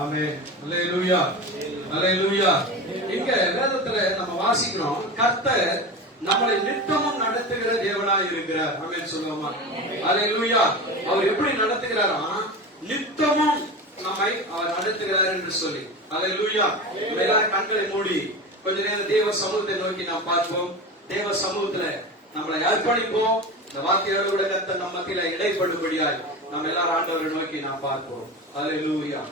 ஆமென். அல்லேலூயா. அல்லேலூயா. இங்க வேதத்துல நம்ம வாசிக்கிறோம், கர்த்தர் நம்மளை நித்தமும் நடத்துகிற தேவனாய் இருக்கிறார். ஆமென் சொல்லுவோமா? அல்லேலூயா. அவர் எப்படி நடத்துகிறாரா? நித்தமும் நம்மை அவர் நடத்துகிறார் என்று சொல்லி. அல்லேலூயா. எல்லாரும் கண்களை மூடி கொஞ்ச நேரம் தேவ சமூகத்தை நோக்கி நாம் பார்ப்போம். தேவ சமூகத்துல நம்மளை அர்ப்பணிப்போம். இந்த வார்த்தையோடு கூட கர்த்தர் நம்ம மத்தியில இடைப்படும்படியாய் நம்ம எல்லாரும் ஆண்டவரை நோக்கி நாம் பார்ப்போம். அல்லேலூயா.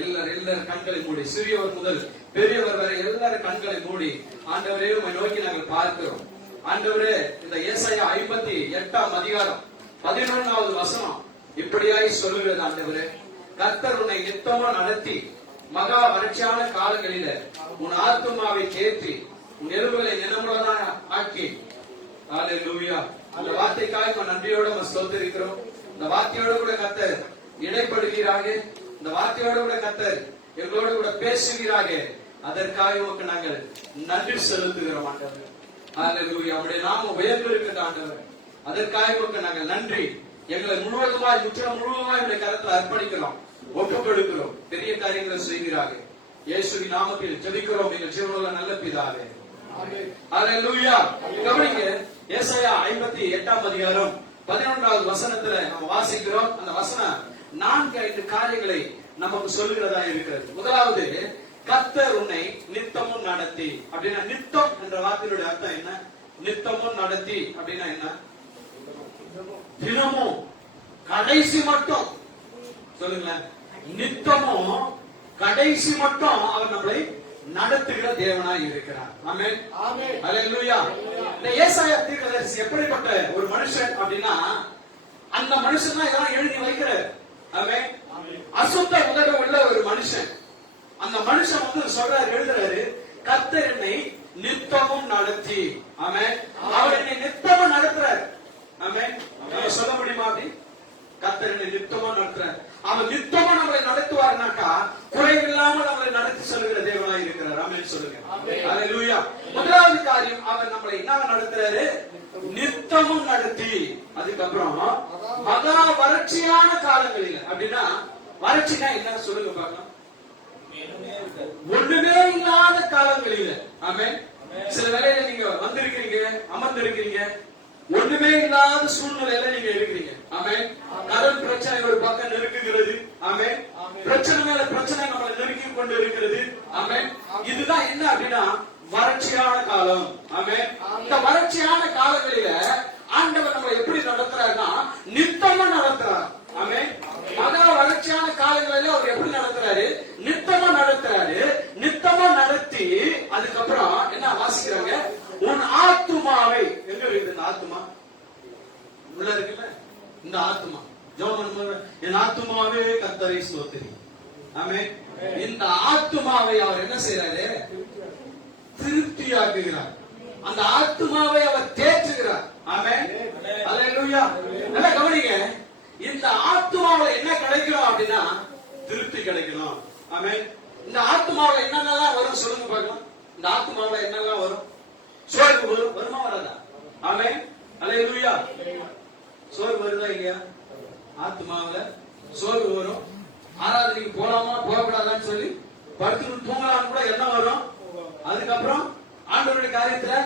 எல்லாரும் கண்களை மூடி, சிறியவர் முதல் பெரியவர் வரை எல்லாரும் கண்களை மூடி ஆண்டவரே உம்மை நோக்கி நாங்கள் பார்க்கிறோம். ஆண்டவரே, இந்த ஏசாயா 58ஆம் அதிகாரம் 11வது வசனம் இப்படியாய் சொல்லுகிறது. ஆண்டவரே, கர்த்தர் உன்னை நித்தமா நடத்தி மகா வறட்சியான காலங்களில உன் ஆத்துமாவை தேற்றி உன் எலும்புகளை நினமுள்ளதாக ஆக்கி. அல்லேலூயா. அந்த வார்த்தைக்காக நன்றியோட நம்ம ஸ்தோத்திரிக்கிறோம். இந்த வார்த்தையோட கூட கர்த்தர் இடைப்படுகிறாங்க. இந்த வார்த்தையோட கூட கர்த்தர் எங்களோடு கூட பேசுகிறாங்க. அதற்காக உமக்கு நாங்கள் நன்றி செலுத்துகிறோம் ஆண்டவர். அல்லேலூயா. நம்முடைய நாம உயர்ந்து இருக்கிற ஆண்டவர், அதற்காக உமக்கு நாங்கள் நன்றி. எங்களை முழுவதுமாய் முற்றிலும் முழுவதுமாய் உடைய கரத்தில் அர்ப்பணிக்கிறோம், ஒப்புக் கொடுக்கிறோம். பெரிய காரியங்களை செய்கிறாங்க. இயேசுவின் நாமத்தில் ஜெபிக்கிறோம் எங்கள் ஜீவனுள்ள நல்ல பிதாவே. அல்லேலூயா. கவனிங்க, ஏசாயா 58ஆம் அதிகாரம் 11வது வசனத்துல நம்ம வாசிக்கிறோம். அந்த வசனம் 4-5 காரியங்களை நமக்கு சொல்லுகிறதா இருக்கிறது. முதலாவது, கர்த்தர் உன்னை நித்தமும் நடத்தி. அப்படின்னா நித்தம் என்ற வார்த்தையுடைய அர்த்தம் என்ன? நித்தமும் நடத்தி அப்படின்னா என்ன? தினமும், கடைசி மட்டும். சொல்லுங்களேன். நித்தமும் கடைசி மட்டும் அவர் நம்மளை நடத்துகிற தேவனாய் இருக்கிறார். ஆமென். அல்லேலூயா. இந்த ஏசாயா தீர்க்கதரிசி எப்படிப்பட்ட ஒரு மனுஷன் அப்படின்னா, அந்த மனுஷன் தான் இதெல்லாம் எழுதி வைக்கிறார். ஆமென். அசுத்த உதட உள்ள ஒரு மனுஷன். அந்த மனுஷன் சொல்றாரு, எழுதுறாரு, கர்த்தர் என்னை நித்தமும் நடத்தி. ஆமென். அவர் என்னை நித்தமும் நடத்துறாரு. ஆமென். சொல்ல முடியுமா? அப்படி கர்த்தர் என்னை நித்தமா நடத்துறார். அவர் நித்தமா நம்மளை நடத்துவார்னாக்கா குறைவில்லாமல் நம்மளை நடத்தி சொல்லுகிற தேவனாய் இருக்கிறார். ஆமென் சொல்லுங்க. அல்லேலூயா. முதலாவது காரியம், அவர் நம்மளை என்ன நடத்துறாரு? நித்தமும் நடத்தி. அதுக்கப்புறம் மகா வறட்சியான காலங்களில். அப்படின்னா வறட்சினா என்ன சொல்லுங்க பார்க்கலாம். ஒண்ணுமே இல்லாத காலங்களில். ஆமென். சில வேளையில நீங்க வந்திருக்கிறீங்க, அமர்ந்திருக்கிறீங்க, ஒண்ணுமே இல்லாத சூழ்நிலையில நீங்க இருக்கிறீங்க. ஆமென். கடன் பிரச்சனை ஒரு பக்கம் நெருக்குகிறது. ஆமென். பிரச்சனை மேல பிரச்சனை நம்மளை நெருக்கி கொண்டு இருக்கிறது. ஆமென். இதுதான் என்ன அப்படின்னா வறட்சியான காலம். ஆமென். இந்த வறட்சியான காலங்களில ஆண்டவர் நம்மளை எப்படி நடத்துறாருன்னா நித்தமா நடத்துறாரு. ஆமென். மகா வறட்சியான காலங்களில அவர் எப்படி நடத்துறாரு? நித்தமா நடத்துறாரு. நித்தமா நடத்தி அதுக்கப்புறம் என்ன வாசிக்கிறாங்க? உன் ஆத்துமாவை. எங்க இருக்குது இந்த ஆத்துமா? உள்ள இருக்குல்ல இந்த ஆத்துமா. என் ஆத்துமாவே கர்த்தரை ஸ்தோத்திரி. ஆமென். இந்த ஆத்துமாவை அவர் என்ன செய்யறாரு? திருப்தியாக்குகிறார். அந்த ஆத்துமாவை அவர் தேற்றுகிறார். ஆமென். அல்லேலூயா. நல்லா கவனிங்க. இந்த ஆத்துமாவில என்ன கிடைக்கும் அப்படின்னா திருப்தி கிடைக்கணும். ஆமென். இந்த ஆத்துமாவில என்னென்னலாம் வரும் சொல்லுங்க பார்க்கலாம். இந்த ஆத்துமாவில என்னெல்லாம் வரும்? சோர்வு வரும். வருமா வராதா? ஆமென். அல்லேலூயா. சோர்வு வருதா இல்லையா? ஆத்துமாவில சோர்வு வரும். ஆராதனைக்கு போலாமா போகக்கூடாதான்னு சொல்லி படுத்துட்டு தூங்கலாம்னு கூட என்ன வரும். அதுக்கப்புறம் ஆண்டவருடைய காரியத்துல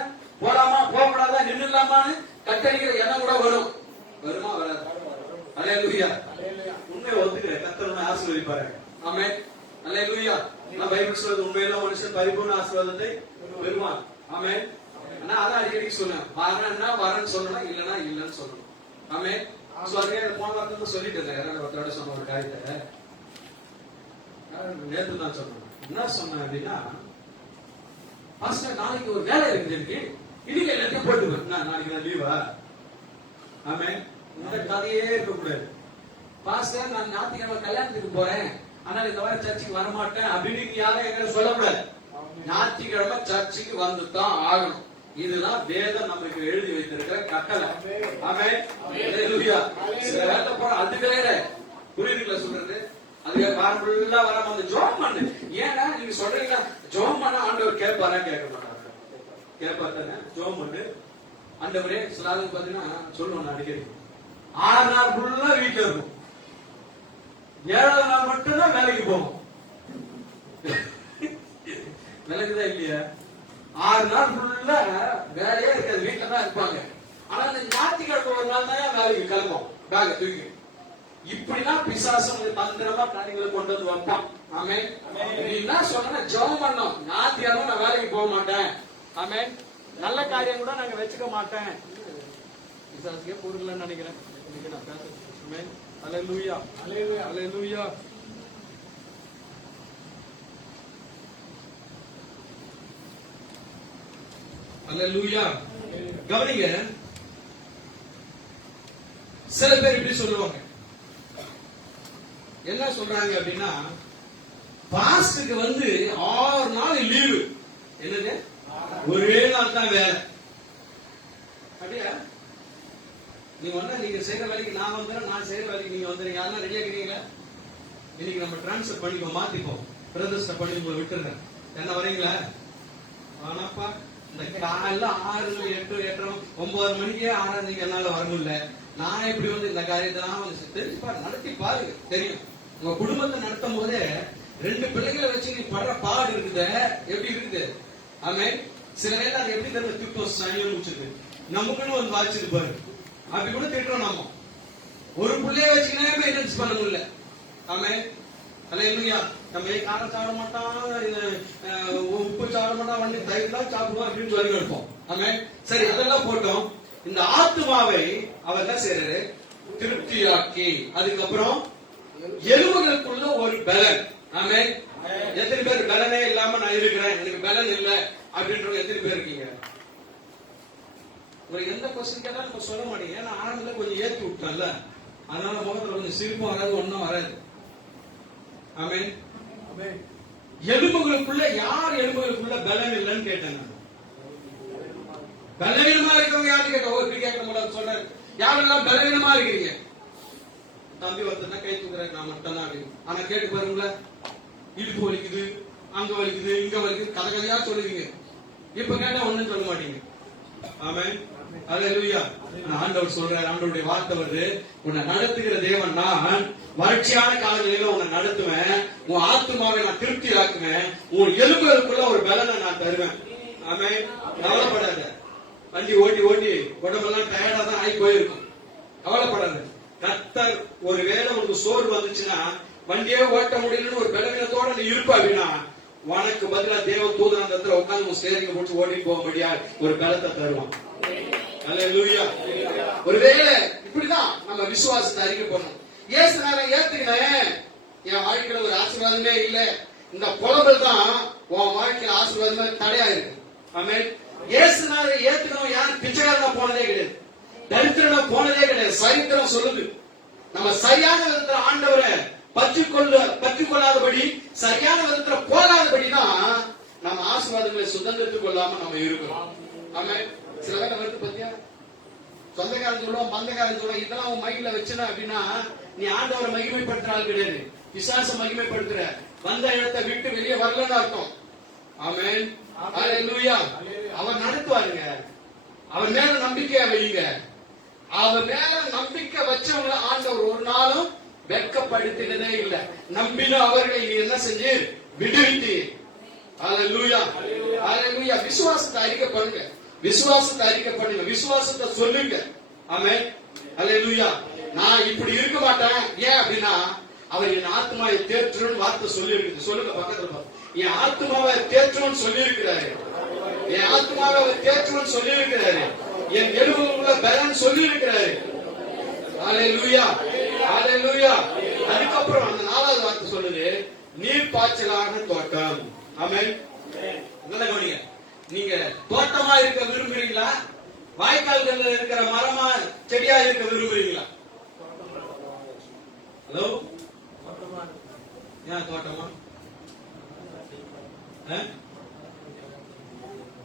போலாமா போகக்கூடாதா நின்றுலாமான்னு கட்டடிக்கிற எண்ணம் கூட வரும். வருமா வராது? அல்லேலூயா. உண்மை ஒத்துக்கிற கர்த்தர் ஆசீர்வதிப்பாரு. ஆமென். அல்லேலூயா. நான் பைபிள் சொல்றது உண்மையில மனுஷன் பரிபூர்ண ஆசீர்வாதத்தை பெறுவான். ஆமென். நான் அதான் அடிக்கடி சொன்னேன், வரேன்னா வரேன்னு சொல்லணும், இல்லன்னா இல்லன்னு சொல்லணும். ஆமென். போன வாரத்துல சொல்லிட்டு இருந்தேன். ஒருத்தரோட சொன்ன ஒரு காரியத்தை நேற்று தான் சொன்னேன். என்ன சொன்னேன் அப்படின்னா, நாளைக்கு ஒரு வேலை இருக்குது எனக்கு, இன்னைக்கு எல்லாத்தையும் போட்டுவேன். நாளைக்கு நான் லீவா? ஆமென். இந்த கதையே இருக்கக்கூடாது. பாஸ்டர் நான் ஞாயிற்றுக்கிழமை கல்யாணத்துக்கு போறேன், ஆனால் இந்த வாரம் சர்ச்சுக்கு வரமாட்டேன் அப்படின்னு யாரும் எங்களை சொல்லக்கூடாது. ஞாயிற்றுக்கிழமை சர்ச்சுக்கு வந்துதான் ஆகணும். இதுதான் வேதம் நமக்கு எழுதி வைத்திருக்கிற கட்டளை. ஆமென். அல்லேலூயா. சில வேலை போற அது வேற. புரியுதுங்களா சொல்றது? அது வாரம் ஃபுல்லா வராம வந்து ஜெபம் பண்ணு. ஏன்னா நீங்க சொல்றீங்க ஜெபம் பண்ண ஆண்டவர் கேட்பாரா? கேட்க மாட்டாங்க. கேட்பாரு தானே? ஜெபம் பண்ணு. ஆண்டவரே சிலாதுக்கு பாத்தீங்கன்னா சொல்லுவோம் அடிக்கடி, 6 நாள் ஃபுல்லா வீட்டுல இருக்கும். 7ஆவது நாள் மட்டும்தான் வேலைக்கு போகும். விளக்குதா இல்லையா? 6 நாள் ஃபுல்லா வேலையே இருக்காது, வீட்டுல தான் இருப்பாங்க. ஆனா இந்த ஞாயிற்றுக்கிழமை ஒரு நாள் தான் வேலைக்கு கிளம்பும், பேக தூக்கி. இப்படிதான் பிசாசம் தந்திரமா காரியங்களை கொண்டு வந்து வைப்பான். ஆமென். நீ என்ன சொன்ன, ஜெபம் பண்ணோம், ஞாயிற்றுக்கிழமை நான் வேலைக்கு போக மாட்டேன். ஆமென். நல்ல காரியம் கூட நாங்க வச்சுக்க மாட்டேன். பிசாசுக்கே பொருள்னு நினைக்கிறேன். நான் பேசுறேன். ஆமென். அல்லேலூயா, அல்லேலூயா, அல்லேலூயா. அல்லேலூயா. கவனிங்க, சில பேர் இப்படி சொல்லுவாங்க. என்ன சொல்றாங்க அப்படின்னா, பாஸ்டுக்கு 6 நாள் லீவு. என்னது? ஒரே நாள் தான் வேலை. அப்படியா? நீங்க செய்யற வேலைக்கு நான் வந்துடுறேன், நான் செய்யற வேலைக்கு நீங்க வந்துடுறீங்க. அதெல்லாம் ரெடியா இருக்கிறீங்களா? இன்னைக்கு நம்ம டிரான்ஸ்பர் பண்ணிப்போம், மாத்திப்போம், பிரதிஷ்டை பண்ணி உங்களை விட்டுருங்க. என்ன வரீங்களா? ஆனாப்பா இந்த காலையில 6, 8, 8, 9 மணிக்கே ஆராதனைக்கு என்னால வர முடியல. நான் எப்படி இந்த காரியத்தெல்லாம் தெரிஞ்சு பாருங்க, நடத்தி பாருங்க, தெரியும். உங்க குடும்பத்தை நடத்தும் போதே 2 பிள்ளைகளை வச்சு நீ படுற பாடு இருக்குது, எப்படி இருக்குது? ஆமென். சில நேரம் அது எப்படி தெரியும், திட்டம் சனியும் முடிச்சிருக்கு, நமக்குன்னு வாய்ச்சிருப்பாரு. அப்படி கூட திட்டுறோம் நாம. ஒரு பிள்ளைய வச்சுக்கினே மெயின்டெனன்ஸ் பண்ண முடியல. ஆமென். அல்லேலூயா. நம்ம காரம் சாப்பிட மாட்டான், உப்பு சாப்பிட மாட்டான், வண்டி தயிர் தான் சாப்பிடுவோம் அப்படின்னு சொல்லி இருப்போம். ஆமென். சரி, அதெல்லாம் போட்டோம். இந்த ஆத்துமாவை அவர் என்ன செய்யறாரு? திருப்தியாக்கி, அதுக்கப்புறம் எலும்புகளுக்குள்ள ஒரு பலன். ஆமென். எத்தனை பேர் பலனே இல்லாம நான் இருக்கிறேன், எனக்கு பலன் இல்லை அப்படின்றவங்க எத்தனை பேர் இருக்கீங்க? உங்களுக்கு எந்த கொஸ்டின் கேட்டாலும் நம்ம சொல்ல மாட்டீங்க. ஏன்னா ஆரம்பத்துல கொஞ்சம் ஏற்றி விட்டோம்ல, அதனால முகத்துல கொஞ்சம் சிரிப்பும் வராது, ஒன்னும் வராது. ஆமென். எலும்புகளுக்குள்ள யார் எலும்புகளுக்குள்ள பலன் இல்லைன்னு கேட்டேன். பலவீனமா இருக்கவங்க யாரு கேட்ட? இப்படி கேட்க முடியாது சொல்றாரு. யாரெல்லாம் பலவீனமா இருக்கிறீங்க? தம்பி ஒருத்தர் கை தூக்குறாரு, நான் மட்டும் தான் அப்படின்னு. ஆனா கேட்டு பாருங்களேன், இடுப்பு வலிக்குது, அங்க வலிக்குது, இங்க வலிக்குது, கதை கதையா சொல்லுவீங்க. இப்ப கேட்டா ஒண்ணும் சொல்ல மாட்டீங்க. ஆமென். அல்லேலூயா. ஆண்டவர் சொல்றாரு, ஆண்டவருடைய வார்த்தை வருது, உன்னை நடத்துகிற தேவன் நான், வறட்சியான காலங்களில உன்னை நடத்துவேன், உன் ஆத்துமாவை நான் திருப்தி ஆக்குவேன், உன் எலும்புகளுக்குள்ள ஒரு பலனை நான் தருவேன். ஆமென். கவலைப்படாத. வண்டி ஓட்டி ஓட்டி உடம்பெல்லாம் டயர்டா தான் ஆகி போயிருக்கும், கவலைப்படாத. கர்த்தர் ஒருவேளை உனக்கு சோறு வந்துச்சுன்னா, வண்டியே ஓட்ட முடியலன்னு ஒரு பலவீனத்தோட நீ இருப்ப அப்படின்னா, உனக்கு பதிலா தேவ தூதன் அந்த இடத்துல உட்கார்ந்து ஸ்டேரிங் போட்டு ஓடி போக முடியாது ஒரு பலத்தை தருவான். அல்லேலூயா. ஒருவேளை இப்படிதான் நம்ம விசுவாசத்தை அறிக்கை பண்ணணும். இயேசுனால ஏத்துக்கினேன், என் வாழ்க்கையில ஒரு ஆசீர்வாதமே இல்லை, இந்த புலம்பல் தான் உன் வாழ்க்கையில ஆசீர்வாதமே தடையா இருக்கு. ஆமென். இயேசுனால ஏத்துக்கணும் யாரும் பிச்சைக்காரனா போனதே கிடையாது, தரித்திரனா போனதே கிடையாது. சரித்திரம் சொல்லுது. நம்ம சரியான விதத்துல ஆண்டவரை பற்றி கொள்ளாதபடி, சரியான விதத்துல போகாதபடிதான் நம்ம ஆசீர்வாதங்களை சுதந்திரத்துக் கொள்ளாம நம்ம இருக்கிறோம். ஆமென். சில பேர் வருது பத்தியா, சொந்தக்காரன் சொல்லுவோம், பந்தக்காரன் சொல்லுவோம், இதெல்லாம் உன் மைண்ட்ல வச்சுன அப்படின்னா நீ ஆண்டவரை மகிமைப்படுத்துற ஆள் கிடையாது, பிசாச மகிமைப்படுத்துற. வந்த இடத்தை விட்டு வெளியே வரலன்னு அர்த்தம். ஆமென். அல்லேலூயா. அவர் நடத்துவாருங்க. அவர் மேல நம்பிக்கையா வையுங்க. அவர் மேல நம்பிக்கை வச்சவங்க ஆண்டவர் ஒரு நாளும் வெட்கப்படுத்தினதே இல்ல. நம்பின அவர்களை நீ என்ன செஞ்சு விடுவித்து. அல்லேலூயா, அல்லேலூயா. விசுவாசத்தை அறிக்கை பண்ணுங்க, விசுவாசத்தை அறிக்கை பண்ணுங்க, விசுவாசத்தை சொல்லுங்க. ஆமென். அல்லேலூயா. நான் இப்படி இருக்க மாட்டேன். ஏன் அப்படின்னா அவர் என் ஆத்மாவை தேற்றுன்னு வார்த்தை சொல்லி இருக்குது. சொல்லுங்க பக்கத்துல, என் ஆத்மாவை தேற்றுன்னு சொல்லி இருக்கிறாரு, என் ஆத்மாவை அவர் தேற்றுன்னு சொல்லி இருக்கிறாரு, என் எலும்புல பலன் சொல்லி இருக்கிறாரு. அல்லேலூயா, அல்லேலூயா. அதுக்கப்புறம் அந்த 4வது வார்த்தை சொல்லுது, நீர் பாய்ச்சலான தோட்டம். ஆமென். கவனிங்க, நீங்க தோட்டமா இருக்க விரும்புறீங்களா, வாய்க்கால்கள் இருக்கிற மரமா செடியா இருக்க விரும்புறீங்களா? ஹலோ, ஏன் தோட்டமா?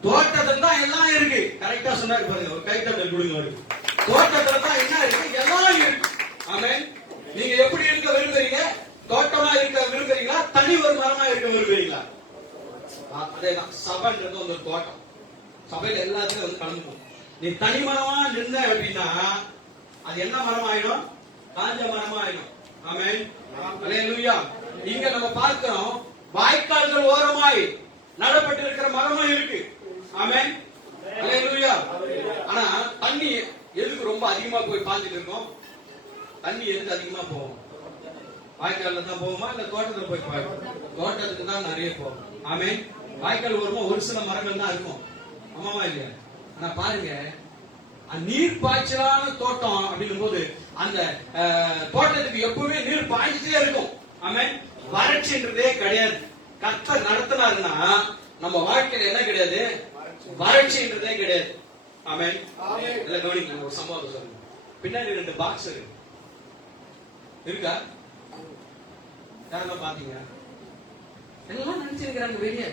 தோட்டத்துல தான் எல்லாம் இருக்கு. கரெக்டா சொன்னாரு பாருங்க, ஒரு கைத்தட்டல் கொடுங்க. தோட்டத்துல தான் என்ன இருக்கு, எல்லாம் இருக்கு. ஆமென். நீங்க எப்படி இருக்க விரும்புறீங்க? தோட்டமா இருக்க விரும்புறீங்களா, தனி ஒரு மரமா இருக்க விரும்புறீங்களா? அதேதான், சபைன்றது ஒரு தோட்டம். சபையில எல்லாத்துலயும் கலந்துக்கும். நீ தனி மரமா நின்ன அப்படின்னா அது என்ன மரம் ஆயிடும்? காஞ்ச மரமா ஆயிடும். ஆமென். அல்லேலூயா. இங்க நம்ம பார்க்கிறோம் வாய்க்கால்கள் ஓரமாய் நடப்பட்டிருக்கிற மரமும் இருக்கு. ஆமென். அல்லேலூயா. ஆனா தண்ணி எதுக்கு ரொம்ப அதிகமா போய் பாஞ்சிட்டு இருக்கோம்? தண்ணி எதுக்கு அதிகமா போகும்? வாய்க்கால்ல தான் போகுமா இல்ல தோட்டத்துல போய் பாய்க்கும்? தோட்டத்துக்கு தான் நிறைய போகும். ஆமென். வாய்க்கால் ஓரமா ஒரு சில மரங்கள் தான் இருக்கும். ஆமாவா இல்லையா? ஆனா பாருங்க, நீர் பாய்ச்சலான தோட்டம் அப்படின்னும் போது அந்த தோட்டத்துக்கு எப்பவுமே நீர் பாய்ச்சிட்டே இருக்கும். ஆமென். வறட்சின்றதே கிடையாது. கர்த்தர் நடத்தினாருன்னா நம்ம வாழ்க்கையில என்ன கிடையாது? வறட்சின்றதே கிடையாது. ஆமென். இல்ல கவனிங்க, ஒரு சம்பவத்தை சொல்லுங்க. பின்னாடி 2 பாக்ஸ் இருக்கா? யாரெல்லாம் பாத்தீங்க? எல்லாம் நினைச்சிருக்கிறாங்க வெளியே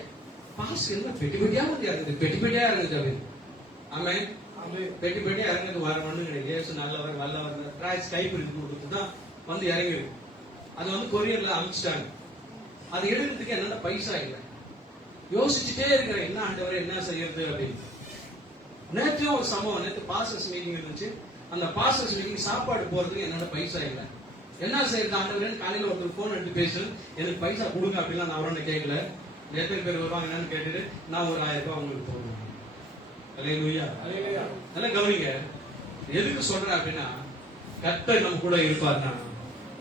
பாஸ் என்ன பெட்டி பெட்டியா வந்து இறங்குது, பெட்டி பெட்டியா இறங்குது. ஆமென். பெட்டி பெட்டியா இறங்குது. வர ஒண்ணு கிடையாது. ஏசு நல்லவர் வல்லவர் பிரைஸ் டைப் இருக்குதான் வந்து இறங்கிருக்கு. அது வந்து கொரியர்ல அனுப்பிச்சிட்டாங்க. அது எடுக்கிறதுக்கு என்னென்ன பைசா இல்லை. யோசிச்சுட்டே இருக்கிறேன், என்ன ஆண்டவரை என்ன செய்யறது அப்படின்னு. நேற்று ஒரு சம்பவம். நேற்று பாஸ்டர்ஸ் மீட்டிங் இருந்துச்சு. அந்த பாஸ்டர்ஸ் மீட்டிங் சாப்பாடு போறதுக்கு என்னோட பைசா இல்லை. என்ன செய்யறது ஆண்டவரே? காலையில ஒருத்தர் போன் எடுத்து பேசு, எனக்கு பைசா கொடுங்க அப்படிலாம் நான் அவரை கேட்கல. எத்தனை பேர் வருவாங்க என்னன்னு கேட்டுட்டு நான் ஒரு 1000 ரூபாய் உங்களுக்கு போடுவேன். அல்லேலூயா. நல்லா கவனிங்க. எதுக்கு சொல்றேன் அப்படின்னா, கர்த்தர் நம்ம கூட இருப்பார்னா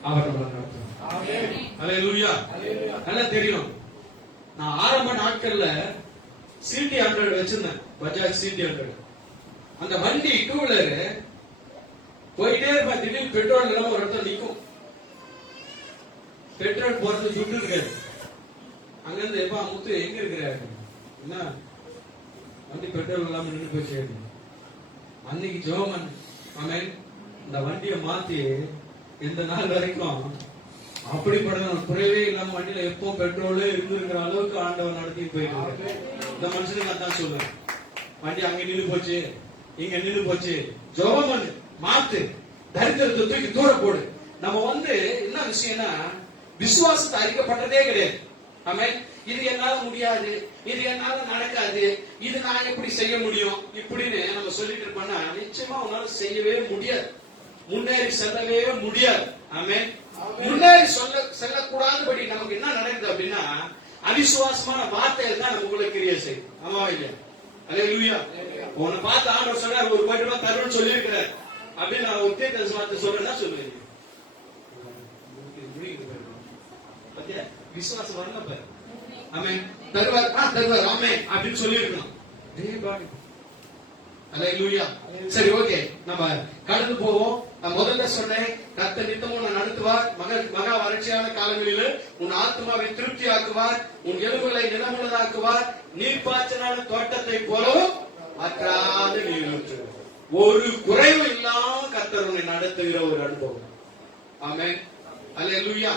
அவர் நம்மளை நடத்துவார். அல்லேலூயா. நல்லா தெரியும். நான் ஆரம்ப நாட்கள்ல சிடி 100 வச்சிருந்தேன், பஜாஜ் சிடி 100. அந்த வண்டி 2 வீலர் போயிட்டே இருப்பேன். திடீர்னு பெட்ரோல் இல்லாம ஒரு இடத்துல நிற்கும். பெட்ரோல் போறது துட்டு இருக்காது. அங்கிருந்து எப்பா முத்து எங்க இருக்கிறாரு? என்ன வண்டி பெட்ரோல் இல்லாம நின்று போச்சு. அன்னைக்கு ஜோமன் ஆமென் இந்த வண்டியை மாத்தி இந்த நாள் வரைக்கும் அப்படிப்பட்ட குறைவே இல்லாம வண்டியில எப்போ பெட்ரோலே இருந்திருக்கிற அளவுக்கு ஆண்டவர் நடத்தி போயிட்டு இந்த மனுஷனுக்கு நான் தான் சொல்லுவேன். வண்டி அங்க நின்று போச்சு, இங்க நின்று போச்சு, ஜோமன் மாத்து, தரித்திரத்தை தூக்கி தூர போடு. நம்ம வந்து என்ன விஷயம்னா, விசுவாசத்தை அறிக்கப்பட்டதே கிடையாது. ஆமென். இது என்னால முடியாது, இது என்னால நடக்காது, இது நான் எப்படி செய்ய முடியும் இப்படின்னு நம்ம சொல்லிட்டு இருப்போம்னா நிச்சயமா உன்னால செய்யவே முடியாது, முன்னேறி செல்லவே முடியாது. ஆமென். முன்னேறி செல்லக்கூடாதபடி நமக்கு என்ன நடக்குது அப்படின்னா, அவிசுவாசமான வார்த்தைகள் தான் நமக்குள்ள கிரியை செய்யும். ஆமாவா இல்லையா? அல்லேலூயா. உன்னை பார்த்து ஆண்டவர் சொன்னார், ஒரு 10 ரூபாய் தருன்னு சொல்லி இருக்கிறார் அப்படின்னு நான் ஒரு தீர்க்க வார்த்தை சொல்றேன்னா சொல்லுவேன். விசுவாசம் வரல. ஆமென். தருவார் தருவார் ஆமென் அப்படின்னு சொல்லி இருக்கணும். அல்லேலூயா. சரி, ஓகே, நம்ம கடந்து போவோம். நான் முதல்ல சொன்னேன், கர்த்தர் நித்தமும் நடத்துவார். மகா வறட்சியான காலங்களில் உன் ஆத்மாவை திருப்தி ஆக்குவார், உன் எலும்புகளை நிலமுள்ளதாக்குவார், நீர்ப்பாய்ச்சலான தோட்டத்தை போலவும் மாற்றாத நீரூற்று. ஒரு குறைவு இல்லாம கர்த்தர் உன்னை நடத்துகிற ஒரு அனுபவம். ஆமென். அல்லேலூயா.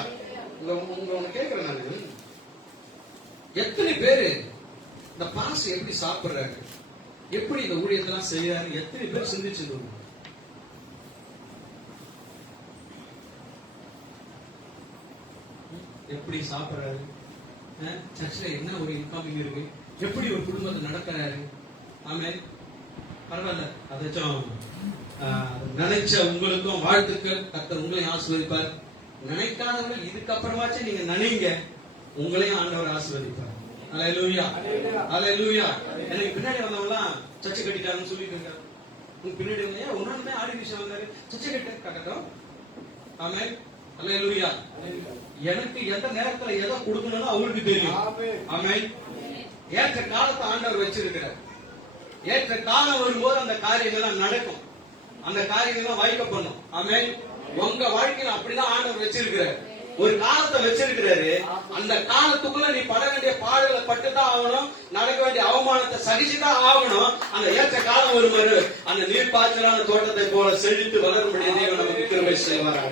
உங்க கேட்கிறேன் நானு, எத்தனை பேரு இந்த பாஸ் எப்படி சாப்பிடுறாங்க, எப்படி இந்த ஊழியத்தெல்லாம் செய்யறாரு, எத்தனை பேர் சிந்திச்சது? எப்படி சாப்பிடுறாரு, சர்ச்சில் என்ன ஒரு இன்கமிங் இருக்கு, எப்படி ஒரு குடும்பத்தை நடக்கிறாரு. ஆமென். பரவாயில்ல, அதாச்சும் நினைச்ச உங்களுக்கும் வாழ்த்துக்கள். கர்த்தர் உங்களையும் ஆசீர்வதிப்பார். நினைக்காதவர்கள் இதுக்கப்புறமாச்சும் நீங்க நினைங்க, உங்களையும் ஆண்டவர் ஆசீர்வதிப்பார். அல்லேலூயா. அல்லேலூயா. எனக்கு பின்னாடி வந்தவங்கலாம் சர்ச்சை கட்டிட்டாங்கன்னு சொல்லிட்டு இருக்காங்க. உங்க பின்னாடி வந்தா உடனே ஆடி விஷயம் வந்தாரு, சர்ச்சை கட்டட்டும். ஆமென். அல்லேலூயா. எனக்கு எந்த நேரத்துல எதை கொடுக்கணும் அவங்களுக்கு தெரியும். ஆமென். ஏற்ற காலத்தை ஆண்டவர் வச்சிருக்கிறார். ஏற்ற காலம் வரும்போது அந்த காரியங்கள்லாம் நடக்கும், அந்த காரியங்கள்லாம் வைக்கப்படும். ஆமென். உங்க வாழ்க்கையில அப்படிதான் ஆண்டவர் வச்சிருக்கிறார். ஒரு காலத்தை வச்சிருக்கிறாரு. அந்த காலத்துக்குள்ள நீ பட வேண்டிய பாடுகளை பட்டுதான் ஆகணும், நடக்க வேண்டிய அவமானத்தை சகிச்சுதான் ஆகணும். அந்த ஏற்ற காலம் வருமாறு அந்த நீர்ப்பாய்ச்சலான தோட்டத்தை போல செழித்து வளரும்படிய தேவன் நமக்கு கிருபை செய்வாராக.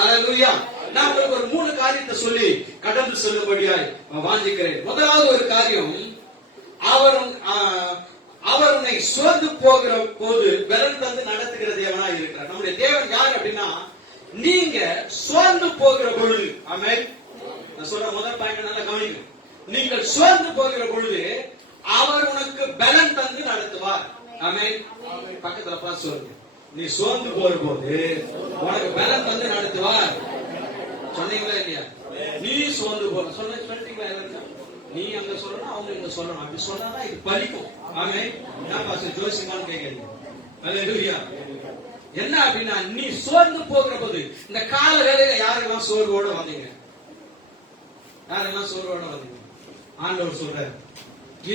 அல்லேலூயா. நான் உங்களுக்கு ஒரு 3 காரியத்தை சொல்லி கடந்து செல்லும்படியாய் வாஞ்சிக்கிறேன். முதலாவது ஒரு காரியம், அவர் உன்னை சோர்ந்து போகிற போது விரல் தந்து நடத்துகிற தேவனா இருக்கிறார். நம்முடைய தேவன் யார் அப்படின்னா, நீங்க சோர்ந்து போகிற பொழுது, ஆமென். நான் சொல்ற முதல் பாயிண்ட் நல்லா கவனிங்க. நீங்கள் சோர்ந்து போகிற பொழுது அவர் உனக்கு பலன் தந்து நடத்துவார். ஆமென். பக்கத்துல பார்த்து சொல்லுங்க, நீ சோர்ந்து போற போது உனக்கு பலம் தந்து நடத்துவார். சொன்னீங்களா இல்லையா? நீ சோர்ந்து போற சொல்லிட்டீங்களா? நீ அங்க சொல்லணும், அவங்க இங்க சொல்லணும். அப்படி சொன்னாதான் இது பலிக்கும். ஆமென். நான் பாஸ்டர் ஜோசிமான்னு கேட்கிறீங்க. அல்லேலூயா. என்ன அப்படின்னா, நீ சோர்ந்து போகிற போது இந்த கால வேளையில யாரெல்லாம் சோர்வோட வந்தீங்க? யாரெல்லாம் சோர்வோட வந்தீங்க? ஆண்டவர் சொல்றாரு,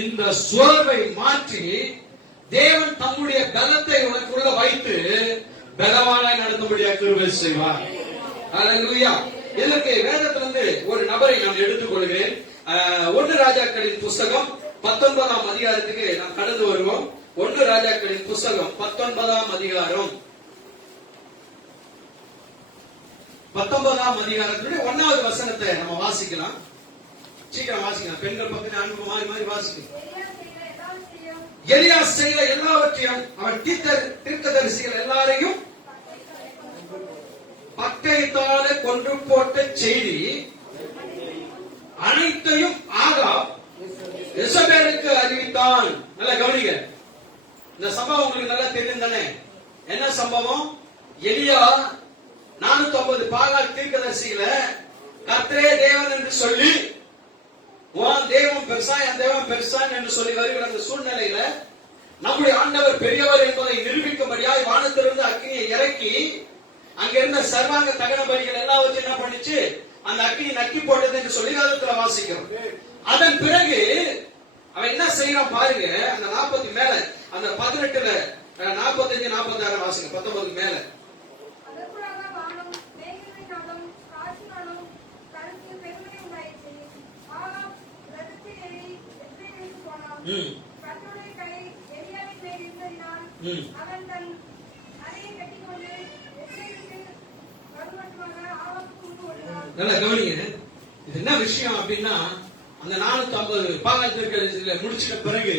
இந்த சோர்வை மாற்றி தேவன் தம்முடைய பலத்தை உனக்குள்ள வைத்து பலவானாய் நடத்தும்படியாக கிருபை செய்வார். அல்லேலூயா. இதற்கு வேதத்திலிருந்து ஒரு நபரை நான் எடுத்துக்கொள்கிறேன். 1 ராஜாக்களின் புஸ்தகம் 19ஆம் அதிகாரத்துக்கு நாம் கடந்து வருவோம். 1 ராஜாக்களின் புஸ்தகம் 19ஆம் அதிகாரம் 19ஆம் அதிகாரத்துடைய 1வது வசனத்தை நம்ம வாசிக்கலாம். சீக்கிரம் வாசிக்கலாம். பெண்கள் பக்கத்துல அன்பு மாறி மாறி வாசிக்கலாம். எலியா செய்த எல்லாவற்றையும் அவன் தீர்க்கதரிசிகள் எல்லாரையும் பட்டயத்தால கொன்று போட்ட செய்தி அனைத்தையும் ஆகாப் எசபேலுக்கு அறிவித்தான். நல்லா கவனிங்க. இந்த சம்பவம் உங்களுக்கு நல்லா தெரியும் தானே? என்ன சம்பவம்? எலியா 450 பாகால் தீர்க்கதரிசிகளை கர்த்தரே தேவன் என்று சொல்லி, உன் தேவன் பெருசா என் தேவன் பெருசான் என்று சொல்லி வருகிற அந்த சூழ்நிலையில நம்முடைய ஆண்டவர் பெரியவர் என்பதை நிரூபிக்கும்படியாய் வானத்திலிருந்து அக்கினியை இறக்கி அங்க இருந்த சர்வாங்க தகன பலிகள் எல்லாவற்றையும் என்ன பண்ணிச்சு? அந்த அக்கினி நக்கி போட்டது என்று சொல்லி வேதத்துல வாசிக்கிறோம். அதன் பிறகு அவன் என்ன செய்யறான் பாருங்க. அந்த 40 மேல அந்த 18ல 45 46 வாசிங்க. 19 மேல நல்லா கவனிங்க. இது என்ன விஷயம் அப்படின்னா, அந்த 450 பாகால் தீர்க்கதரிசிகளை முடிச்சிட்ட பிறகு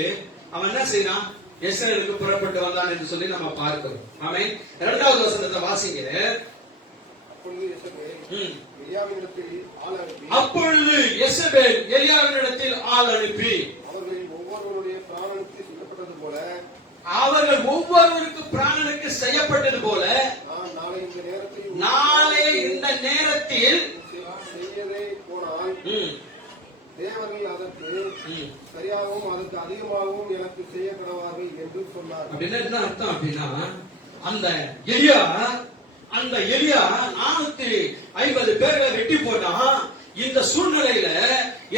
அவன் என்ன செய்யறான்? எஸ்ரேலுக்கு புறப்பட்டு வந்தான் என்று சொல்லி நம்ம பார்க்கிறோம். ஆமென். 2வது வசனத்தை வாசிங்க. அப்பொழுது எசபேல் எலியாவினிடத்தில் ஆள் அனுப்பி அவர்கள் ஒவ்வொருவருக்கு பிராணனுக்கு செய்யப்பட்டது போல நாளை இந்த நேரத்தில் தேவர்கள் அதற்கு சரியாகவும் அதற்கு அதிகமாகவும் எனக்கு செய்ய கடவார்கள் என்று சொன்னார். அப்படின்னா என்ன அர்த்தம் அப்படின்னா, அந்த எலியா 450 பேர்களை வெட்டி போட்டான். இந்த சூழ்நிலையில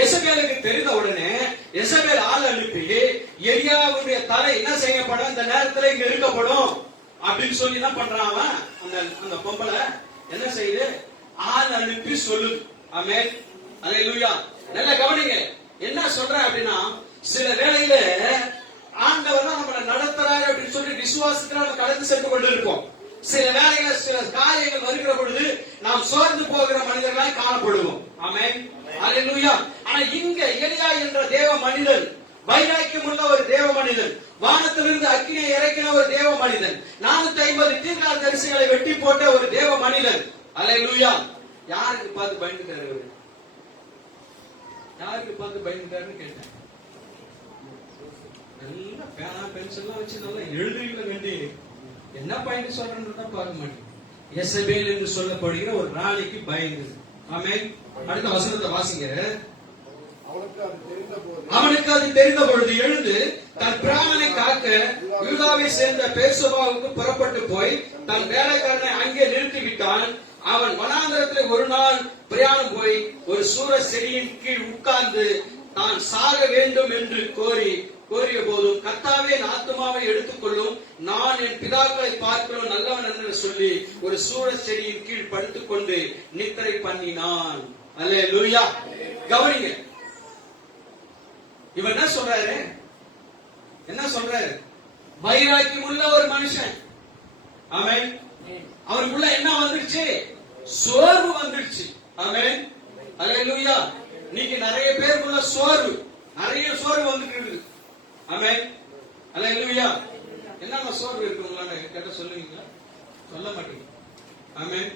எசபேலுக்கு தெரிந்த உடனே எசபேல் ஆள் அனுப்பி எலியாவுடைய தலை என்ன செய்யப்படும்? இந்த நேரத்துல இங்க இருக்கப்படும் அப்படின்னு சொல்லி என்ன பண்றான்? அந்த பொம்பளை என்ன செய்யுது? ஆள் அனுப்பி சொல்லுது. ஆமென். அல்லேலூயா. நல்லா கவனிங்க. என்ன சொல்றேன் அப்படின்னா, சில வேளையில ஆண்டவர் தான் நம்மளை நடத்துறாரு அப்படின்னு சொல்லி விசுவாசத்துல நம்ம கடந்து சென்று கொண்டு இருப்போம். சில வேளையில சில காரியங்கள் வருகிற பொழுது நாம் சோர்ந்து போகிற மனிதர்களாய் காணப்படுவோம். ஆமென். அல்லேலூயா. ஆனா இங்க எலியா என்ற தேவ மனிதன், வைராக்கியம் உள்ள ஒரு தேவ மனிதன், வானத்திலிருந்து அக்கினியை இறக்கின ஒரு தேவ மனிதன், 450 தீர்க்கதரிசிகளை வெட்டி போட்ட ஒரு தேவ மனிதன். அல்லேலூயா. யாருக்கு பார்த்து பயந்துட்டாரு? யாருக்கு பார்த்து பயந்துட்டாருன்னு கேட்டேன். நல்லா பேனா பென்சில்லாம் வச்சு நல்லா எழுதுறீங்கள வேண்டி என்ன பயந்து சொல்றேன்றத பார்க்க மாட்டேன். எசபேல் என்று சொல்லப்படுகிற ஒரு ராணிக்கு பயந்தது. ஆமென். அடுத்த வசனத்தை வாசிங்க. அவனுக்கு அது தெரிந்த பொழுது எழுந்து தன் பிராணனை காக்க யூதாவை சேர்ந்த பேர்சபாவுக்கு புறப்பட்டு போய் தன் வேலைக்காரனை அங்கே நிறுத்திவிட்டான். அவன் வனாந்தரத்தில் ஒரு நாள் பிரயாணம் போய் ஒரு சூர செடியின் கீழ் உட்கார்ந்து தான் சாக வேண்டும் என்று கோரிய போதும், கர்த்தாவே என் ஆத்துமாவை எடுத்துக்கொள்ளும், நான் என் பிதாக்களை பார்க்கிறோம் நல்லவன் என்று சொல்லி ஒரு சூர செடியின் கீழ் படுத்துக் கொண்டு நித்திரை பண்ணினான். அல்லேலூயா. கவனிங்க. இவன் என்ன சொல்றாரு? வைராக்கியம் உள்ள ஒரு மனுஷன். ஆமென். அவனுக்குள்ள என்ன வந்துருச்சு? சோர்வு வந்துருச்சு. ஆமென். அல்லேலூயா. இன்னைக்கு நிறைய பேருக்குள்ள நிறைய சோர்வு வந்துட்டு இருக்கு. ஆமென். அல்லேலூயா. என்னமா சோர்வு இருக்கு உங்களால கேட்ட சொல்லுவீங்களா? சொல்ல மாட்டீங்க. ஆமென்.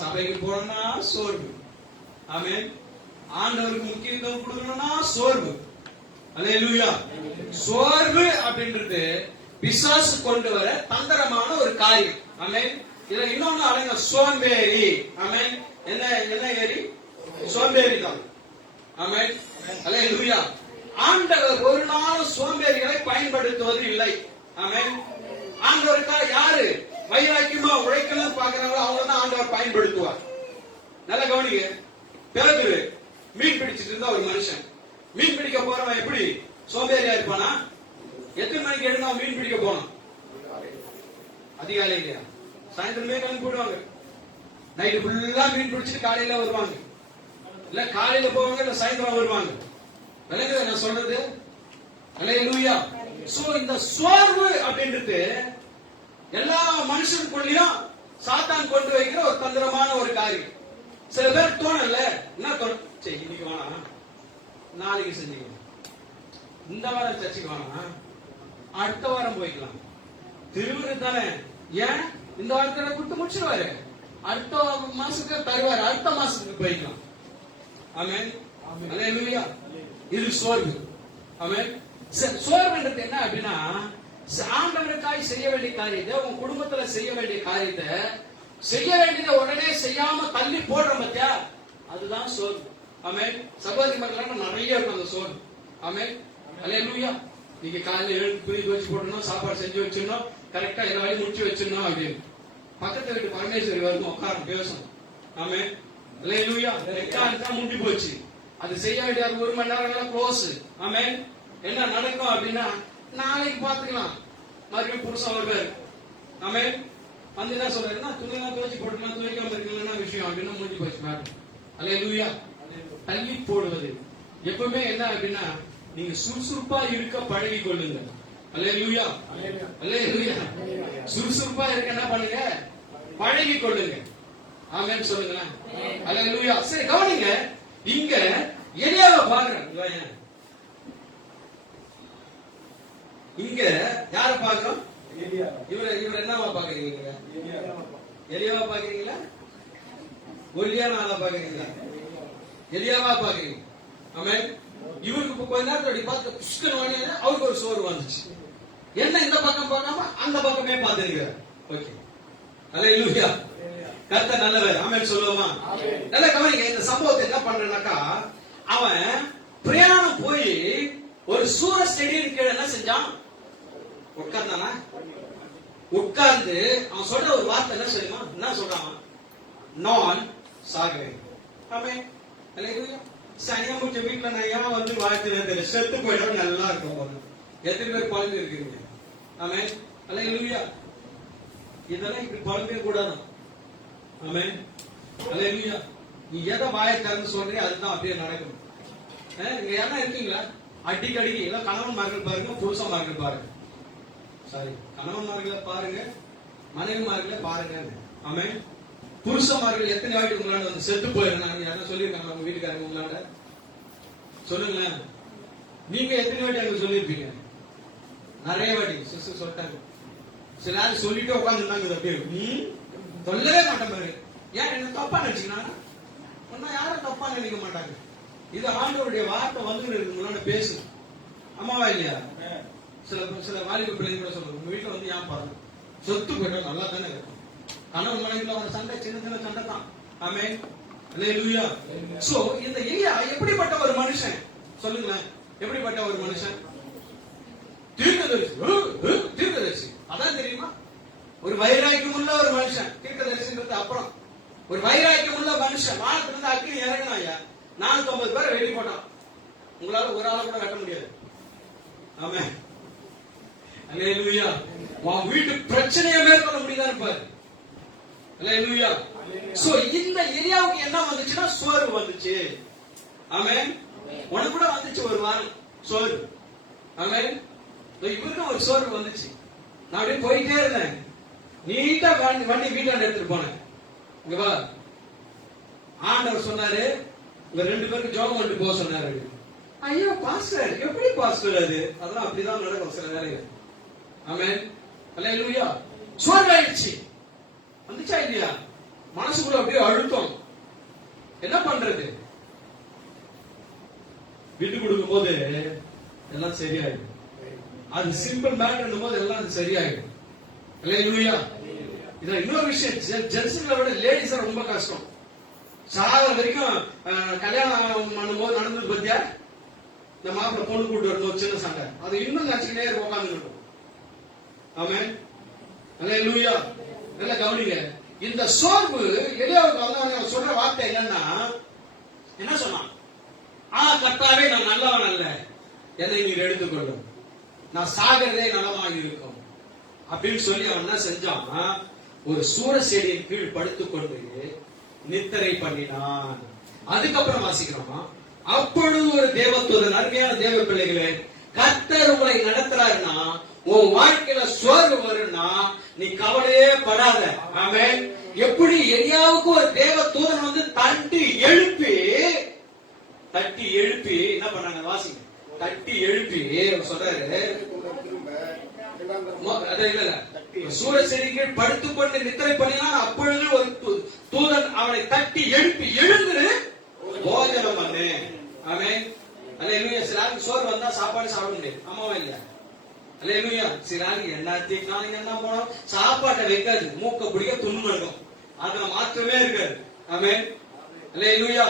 சபைக்கு போறோம்னா சோர்வு. ஆமென். ஆண்டவருக்கு முக்கியத்துவம் கொடுக்கணும்னா சோர்வு. அல்லேலூயா. சோர்வு அப்படின்றது பிசாசு கொண்டு வர தந்திரமான ஒரு காரியம். ஆமென். இதுல இன்னொன்னு அடங்க சோம்பேறி. ஆமென். என்ன என்ன ஏரி? சோம்பேறி தான். ஆமென். அல்லேலூயா. ஆண்டவர் ஒரு நாள் சோம்பேறிகளை பயன்படுத்துவது இல்லை. ஆமென். ஆண்டவருக்காக யாரு வைராக்கியமா உழைக்கணும் பாக்குறாங்களோ அவங்க தான் ஆண்டவர் பயன்படுத்துவார். நல்லா கவனிங்க. பேதுரு மீன் பிடிச்சிட்டு இருந்தா ஒரு மனுஷன். மீன் பிடிக்க போறவன் எப்படி சோம்பேறியா இருப்பானா? எத்தனை மணிக்கு எடுங்க மீன் பிடிக்க போனான்? அதிகாலை இல்லையா? சாயந்தரமே கிளம்பி போடுவாங்க. நைட்டு ஃபுல்லா மீன் பிடிச்சிட்டு காலையில வருவாங்க. இல்ல காலையில போவாங்க, இல்ல சாயந்தரம் வருவாங்க. விளங்குதா நான் சொல்றது? அல்லேலூயா. சோ இந்த சோர்வு அப்படின்றது எல்லா மனுஷனுக்குள்ளயும் சாத்தான் கொண்டு வைக்கிற ஒரு தந்திரமான ஒரு காரியம். சில பேர் தோணல, என்ன தோணும்? சரி இன்னைக்கு வேணாம், நாளைக்கு செஞ்சுக்கலாம். இந்த வாரம் சர்ச்சுக்கு வேணாம், அடுத்த வாரம் போய்க்கலாம். திருவிழா தானே, ஏன் இந்த வாரத்தை கொடுத்து முடிச்சிருவாரு, அடுத்த மாசத்துக்கு தருவாரு, அடுத்த மாசத்துக்கு போய்க்கலாம். ஆமென். அல்லேலூயா. இது சோர்வு. ஆமென். சோர்வுன்றது என்ன அப்படின்னா, ஆண்டவருக்காய் செய்ய வேண்டிய காரியத்தை, உங்க குடும்பத்துல செய்ய வேண்டிய காரியத்தை, செய்ய வேண்டியதை உடனே செய்யாம தள்ளி போடுற பத்தியா, அதுதான் சோர்வு. ஆமென். சகோதரி மக்கள் நிறைய இருக்கும் அந்த சோர்வு. ஆமென். அல்லேலூயா. நீங்க காலையில எழுந்து துணி துவச்சு போடணும், சாப்பாடு செஞ்சு வச்சிடணும், கரெக்டா எல்லா வேலையும் முடிச்சு வச்சிடணும் அப்படின்னு. பக்கத்து வீட்டு பரமேஸ்வரி வரைக்கும் உட்காரம் பேசணும். ஆமென். அல்லேலூயா. முடிஞ்சு போச்சு. அது செய்ய வேண்டிய 1 மணி நேரம் க்ளோஸ். ஆமென். என்ன நடக்கும் அப்படின்னா, நாளைக்கு பாத்துக்கலாம், மறுபடியும் புருஷன் வருவாரு. ஆமென். வந்து என்ன சொல்றாருன்னா, துணி எல்லாம் துவச்சு போட்டுக்கலாம், துவைக்காம இருக்கலாம் விஷயம் அப்படின்னா முடிஞ்சு போச்சு மேடம். அல்லேலூயா. தள்ளி போடுவது எப்பவுமே என்ன அப்படின்னா, நீங்க சுறுசுறுப்பா இருக்க பழகி கொள்ளுங்க. அல்லேலூயா. அல்லேலூயா. சுறுசுறுப்பா இருக்க என்ன பண்ணுங்க? பழகி கொள்ளுங்க. ஆமென் சொல்லுங்களேன். அல்லேலூயா. சரி கவனிங்க. இங்க எலியாவை பாக்குறேன். இங்க யார பாக்குறோம்? இவர் என்னவா பாக்குறீங்க? எலியாவா பாக்குறீங்களா? ஒல்லியான ஆளா பாக்குறீங்களா? எலியாவா பாக்குறீங்க. ஆமென். இவருக்கு கொஞ்ச நேரத்தோட பார்த்து புஷ்கன் அவருக்கு ஒரு சோறு வந்துச்சு. என்ன இந்த பக்கம் பார்க்காம அந்த பக்கமே பார்த்திருக்கிறார். ஓகே. அல்லேலூயா. கர்த்தர் நல்லவர். ஆமென் சொல்லுவோமா? நல்ல கவனிங்க. இந்த சம்பவத்தை என்ன பண்றனாக்கா, அவன் பிரயாணம் போய் ஒரு சூர செடியின் கீழே என்ன செஞ்சான்? உட்கார்ந்தானா? உட்கார்ந்து அவன் சொல்ற ஒரு வார்த்தை என்ன சொல்லுமா? என்ன சொல்றான்? நான் சாகிறேன். ஆமென். அல்லேலூயா. சனியா முடிச்ச வீட்டுல நான் ஏன் வந்து வாழ்த்து செத்து போயிடும் நல்லா இருக்கும் போது. எத்தனை பேர் பழம்பு இருக்கிறீங்க? ஆமென். அல்லேலூயா. இதெல்லாம் இப்படி பழம்பே கூடாது. ஆமென். அல்லேலூயா. நீ எதை வாயை திறந்து சொல்றீங்க அதுதான் அப்படியே நடக்கும். இங்க என்ன இருக்கீங்களா? அடிக்கடி எல்லாம் கணவன்மார்கள் பாருங்க, புருஷன்மார்கள் பாருங்க. சாரி, கணவன்மார்களை பாருங்க, மனைவிமார்களை பாருங்க. ஆமென். புருஷன்மார்கள் எத்தனை வாட்டி உங்களாண்ட வந்து செத்து போயிருந்தாங்க? யாரும் சொல்லியிருக்காங்க உங்க வீட்டுக்காரங்க உங்களாண்ட? சொல்லுங்களேன். நீங்க எத்தனை வாட்டி அங்க சொல்லியிருப்பீங்க? நிறைய வாட்டி. சிஸ்டர் சொல்லிட்டாங்க. சில நேரம் சொல்லிட்டு உட்காந்துருந்தாங்க. அப்படியே சொல்லவே மாட்டேன் பாரு. ஏன் என்ன தப்பா நினைச்சீங்கன்னா? யாரும் தப்பா நினைக்க மாட்டாங்க. இது ஆண்டவருடைய வார்த்தை வந்து உங்களோட பேசு. அம்மாவா இல்லையா? சில வாலிப பிள்ளைங்க கூட சொல்லுங்க, உங்க வீட்டுல வந்து ஏன் பாருங்க சொத்து போயிட்டோம் நல்லா தானே இருக்கும். கணவன் மனைவில அவங்க சண்டை சின்ன சின்ன சண்டை தான். ஆமென். அல்லேலூயா. சோ இந்த எலியா எப்படிப்பட்ட ஒரு மனுஷன் சொல்லுங்களேன்? எப்படிப்பட்ட ஒரு மனுஷன்? தீர்க்கதரிசி. அதான் தெரியுமா? ஒரு வைராக்கியம் உள்ள ஒரு மனுஷன். தீர்க்கதரிசின்றது அப்புறம். ஒரு வைராக்கியம் உள்ள மனுஷன். வானத்துல இருந்து அக்கினி இறங்கினா ஐயா 450 பேரை வெட்டி போட்டான். உங்களால ஒரு ஆளை கூட வெட்ட முடியாது. ஆமென். அல்லேலூயா. உன் வீட்டு பிரச்சனையை மேற்கொள்ள முடியுதான்னு பாரு. அல்லேலூயா. சோ இந்த எலியாவுக்கு என்ன வந்துச்சுன்னா சோர்வு வந்துச்சு. ஆமென். உனக்கு கூட வந்துச்சு ஒரு வாரம் சோர்வு. ஆமென். இவருக்கும் ஒரு சோர்வு வந்துச்சு. நான் அப்படியே போயிட்டே இருந்தேன். நீட்டா வண்டி வீட்டாண்ட எடுத்துட்டு போனேன். இங்க வா. ஆண்டவர் சொன்னாரு, உங்க 2 பேருக்கு ஜோகம் கொண்டு போக சொன்னாரு. ஐயோ பாஸ்டர், எப்படி பாஸ்டர் அது? அதெல்லாம் அப்படிதான் நடக்கும் சில வேலைகள். ஆமென். அல்லேலூயா. சோர்வாயிடுச்சு. வந்துச்சா இல்லையா? மனசுக்குள்ள அப்படியே அழுத்தம். என்ன பண்றது? விட்டு கொடுக்கும் போது எல்லாம் சரியாயிடும். அது சிம்பிள் மேட்டர் போது எல்லாம் சரியாயிடும். அல்லேலூயா. இதுல இன்னொரு விஷயம், ஜென்ஸுங்களை விட லேடிஸ் ரொம்ப கஷ்டம். சாகிற வரைக்கும் கல்யாணம் பண்ணும்போது நடந்தது பத்தியா, இந்த மாப்பிள்ள பொண்ணு கூட்டு வரணும் சின்ன சண்டை, அது இன்னும் நினைச்சுக்கிட்டே உட்காந்துருக்கும். ஆமென், அல்லேலூயா. நல்லா கவனிங்க. இந்த சோர்வு எலியாவுக்கு வந்து சொல்ற வார்த்தை என்னன்னா, என்ன சொன்னான்? கர்த்தாவே நான் நல்லவன் அல்ல, என்னை நீர் எடுத்துக்கொள்ளும், நான் சாகிறதே நலமாக இருக்கும் அப்படின்னு சொல்லி அவன் என்ன செஞ்சான்? ஒரு சூர செடியின் கீழ் படுத்துக்கொண்டு நித்திரை பண்ணினான். அதுக்கப்புறம் வாசிக்கிறோம், அப்பொழுது ஒரு தேவதூதன், அருமையான தேவ பிள்ளைகளே, கர்த்தர் உங்களை நடத்துறாருன்னா, உன் வாழ்க்கையில சோர்வு வரும்னா நீ கவலையே படாத. ஆமென். எப்படி எலியாவுக்கு ஒரு தேவ தூதன் வந்து தட்டி எழுப்பி என்ன பண்ணாங்க? வாசிங்க. தட்டி எழுப்பி சொல்றாரு, சூர செடிக்கு படுத்துக்கொண்டு நித்திரை பண்ணினான். அப்பொழுது ஒரு தூதன் அவனை தட்டி எழுப்பி, எழுந்து போஜனம் பண்ணு. ஆமென், அல்லேலூயா. சில ஆளுக்கு சோறு வந்தா சாப்பாடு சாப்பிட முடியாது. ஆமாவா இல்லையா? அல்லேலூயா. சில ஆளுக்கு என்ன போனோம் சாப்பாட்டை வைக்காது, மூக்க பிடிக்க துண்ணு இருக்கும், அதுல மாற்றமே இருக்காது. ஆமென், அல்லேலூயா.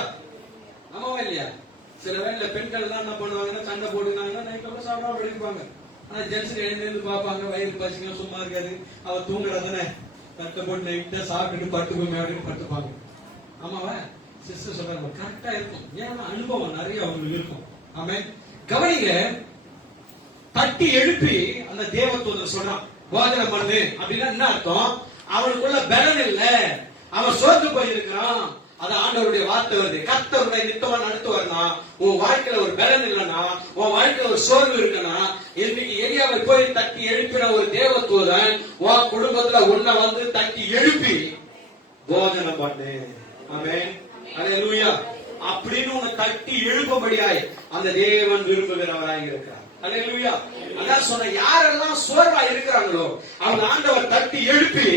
ஆமாவா இல்லையா? சில வேளையில பெண்கள் தான் என்ன பண்ணுவாங்கன்னா, சண்டை போடுவாங்கன்னா நைட்ல சாப்பிடாம விழிப்பாங்க. ஆனா ஜென்ஸ் எழுந்து பார்ப்பாங்க, வயிறு பசிக்கலாம், சும்மா இருக்காது, அவ தூங்குறதானே, தட்டை போட்டு நைட்டா சாப்பிட்டுட்டு படுத்துக்கோங்க அப்படின்னு படுத்துப்பாங்க. ஆமாவா? சிஸ்டர் சொல்றாங்க, கரெக்டா இருக்கும். ஏன்னா அனுபவம் நிறைய அவங்களுக்கு இருக்கும். ஆமென், கவனிங்க. தட்டி எழுப்பி அந்த தேவதூதன் சொல்றான், போஜனம் பண்ணு அப்படின்னா என்ன அர்த்தம்? அவனுக்குள்ள பலன் இல்ல, அவன் சோர்ந்து போயிருக்கான். அது ஆண்டவருடைய வார்த்தை வருது. கர்த்தருடைய நித்தமா நடத்துவார்னா, உன் வாழ்க்கையில ஒரு பலன் இல்லைன்னா, உன் வாழ்க்கையில ஒரு சோர்வு இருக்குன்னா, இன்னைக்கு எலியாவை போய் தட்டி எழுப்பின ஒரு தேவதூதன் உன் குடும்பத்துல உன்னை வந்து தட்டி எழுப்பி போஜனம் பண்ணு. ஆமென், அல்லேலூயா. அப்படின்னு உன்னை தட்டி எழுப்பும்படியாய் அந்த தேவன் விரும்புகிறவராய் இருக்கிறார். அல்லேலூயா. அதான் சொன்ன, யாரெல்லாம் சோர்வா இருக்கிறாங்களோ அவங்க ஆண்டவர் தட்டி எழுப்பி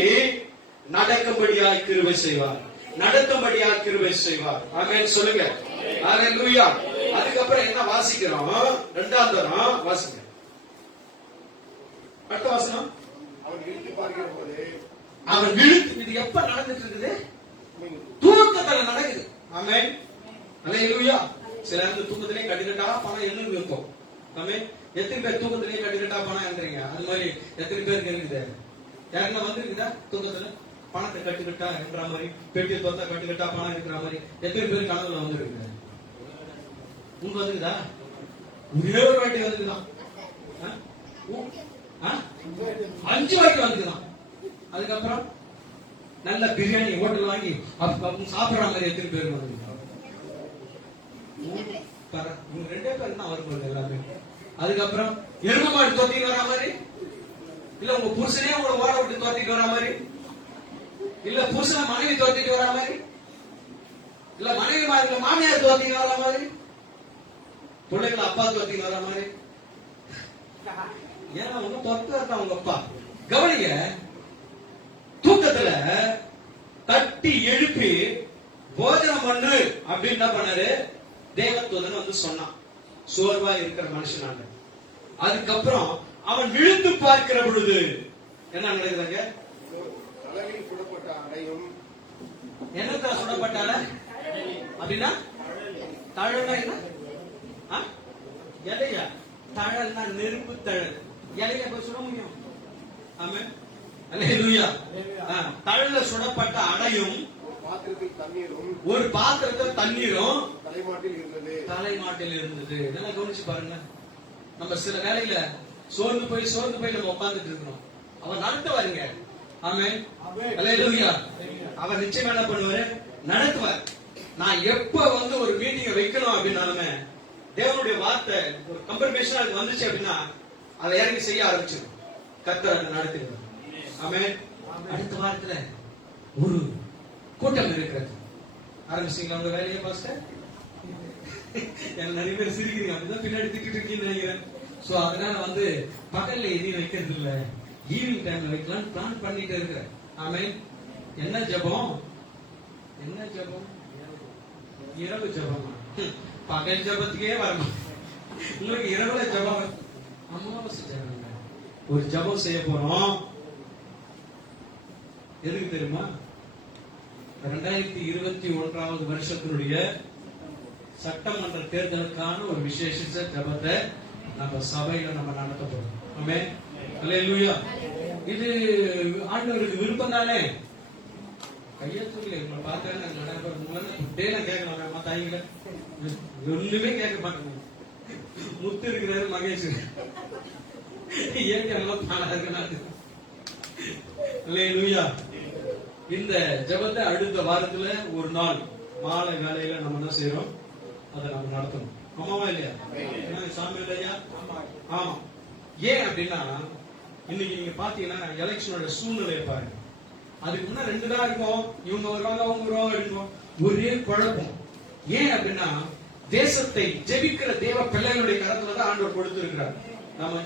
நடக்கும்படியாய் கிருபை செய்வார், நடத்தும்படியாய் கிருபை செய்வார். ஆமென், சொல்லுங்க. அல்லேலூயா. அதுக்கப்புறம் என்ன வாசிக்கிறோம்? இரண்டாம் தரம் வாசிங்க. அடுத்த வசனம், அவன் விழித்து பார்க்கிற போது, அவன் விழித்து, இது எப்ப நடந்துட்டு இருக்குது? தூக்கத்துல நடக்குது. ஆமென், அல்லேலூயா. சில நேரத்துல தூக்கத்திலே கட்டிக்கிட்டா பணம் என்ன இருக்கும். ஆமென். எத்தனை பேர் தூக்கத்திலேயே கட்டிக்கிட்டா பணம் எழுதுறீங்க? அது மாதிரி எத்தனை பேருக்கு இருக்குது? யாருன்னா வந்திருக்குதா தூக்கத்துல பணத்தை கட்டுக்கிட்டா என்ற மாதிரி, பெட்டியை தொத்தா கட்டுக்கிட்டா பணம் இருக்கிற மாதிரி எத்தனை பேர் கனவுல வந்துருக்கு? உங்க வந்துக்குதா? ஒரே ஒரு வாட்டி வந்துக்குதான், 5 வாட்டி வந்துக்குதான். அதுக்கப்புறம் நல்ல பிரியாணி ஹோட்டல் வாங்கி சாப்பிடுற மாதிரி எத்தனை பேர் வந்து? 2 பேர் தான் வரும் எல்லாமே. அதுக்கப்புறம் எருமை மாடு தோத்திட்டு வரா மாதிரி, இல்ல உங்க புருஷனே உங்களை ஓட விட்டு தோத்திட்டு வரா மாதிரி, இல்ல புருஷனை மனைவி தோத்திட்டு வரா மாதிரி, இல்ல மனைவி மாதிரி மாமியார் தோத்திட்டு வரா மாதிரி, பிள்ளைகளை அப்பா தோத்திட்டு வரா மாதிரி. ஏன்னா உங்க தொத்தா தான் உங்க அப்பா. கவனிங்க, தூக்கத்துல தட்டி எழுப்பி போஜனம் பண்ணு அப்படின்னு என்ன பண்ணாரு? தேவதூதன் வந்து சொன்னான், சோர்வா இருக்கிற மனுஷனாங்க. அதுக்கப்புறம் அவன் விழுந்து பார்க்கிற பொழுது என்ன நடக்குதுங்க? தலையில் சுடப்பட்ட அடையும். என்னத்தா சுடப்பட்டால அப்படின்னா? தழல்னா என்ன? இலையா? தழல்னா நெருப்பு தழல். இலைய போய் சுட முடியும்? ஆமென், அல்லேலூயா. தழல்ல சுடப்பட்ட அடையும், ஒரு பாத்திரத்தில் தண்ணீரும் தலைமாட்டில் இருந்தது. நல்லா கவனிச்சு பாருங்க. நம்ம சில வேலையில சோர்ந்து போய் நம்ம உட்கார்ந்துட்டு இருக்கிறோம். அவர் நடத்துவாருங்க. ஆமென், அல்லேலூயா. அவர் நிச்சயமா என்ன பண்ணுவாரு? நடத்துவார். நான் எப்ப வந்து ஒரு மீட்டிங்கை வைக்கணும் அப்படின்னாலுமே தேவனுடைய வார்த்தை ஒரு கம்பர்மேஷனா அது வந்துச்சு அப்படின்னா அதை இறங்கி செய்ய ஆரம்பிச்சிடும். கர்த்தர் நடத்துகிறார். ஆமென். அடுத்த வாரத்துல ஒரு கூட்டம் இருக்கிறது. ஆரம்பிச்சீங்களா உங்க வேலையை? பாஸ்டர் நிறைய பேர் சிரிக்கிறீங்க, அப்படிதான் பின்னாடி திக்கிட்டு இருக்கீங்கன்னு நினைக்கிறேன். சோ அதனால வந்து பகல்ல எதையும் வைக்கிறது இல்ல, ஈவினிங் டைம்ல வைக்கலாம்னு பிளான் பண்ணிட்டு இருக்கிறேன். ஆமென். என்ன ஜெபம்? என்ன ஜெபம்? இரவு ஜெபமா? பகல் ஜெபத்துக்கே வரணும் உங்களுக்கு இரவுல ஜெபம். அமாவாசை ஜெபம் ஒரு ஜெபம் செய்ய போறோம். எதுக்கு தெரியுமா? 2021 வருஷத்தினுடைய சட்டமன்ற தேர்தலுக்கான ஒரு விசேஷ ஜெபத்தை நம்ம சபையில நம்ம நடத்த போறோம். ஆமென். அல்லேலூயா. இது ஆண்டவருக்கு விருப்பம் தானே? கையெழுத்துல உங்களை பார்த்தா நான் கேட்கலாம் தாய்களை ஒண்ணுமே கேட்க மாட்டேங்க. முத்து இருக்கிறாரு, மகேஷ் இயற்கை தானா இருக்கு. அல்லேலூயா. இந்த ஜெபத்தை அடுத்த வாரத்துல ஒரு நாள் மாலை வேலையில நம்ம என்ன செய்யறோம், அதை நம்ம நடத்தணும். ஆமாவா இல்லையா? சாமி இல்லையா? ஆமா. ஏன் அப்படின்னா இன்னைக்கு நீங்க பாத்தீங்கன்னா எலெக்ஷனோட சூழ்நிலையை பாருங்க. அதுக்கு முன்ன 2 தான் இருக்கும், இவங்க வருவாங்க அவங்க வருவாங்க இருக்கும், ஒரே குழப்பம். ஏன் அப்படின்னா தேசத்தை ஜெபிக்கிற தேவ பிள்ளைகளுடைய கரத்துல தான் ஆண்டவர் கொடுத்திருக்கிறார். நம்ம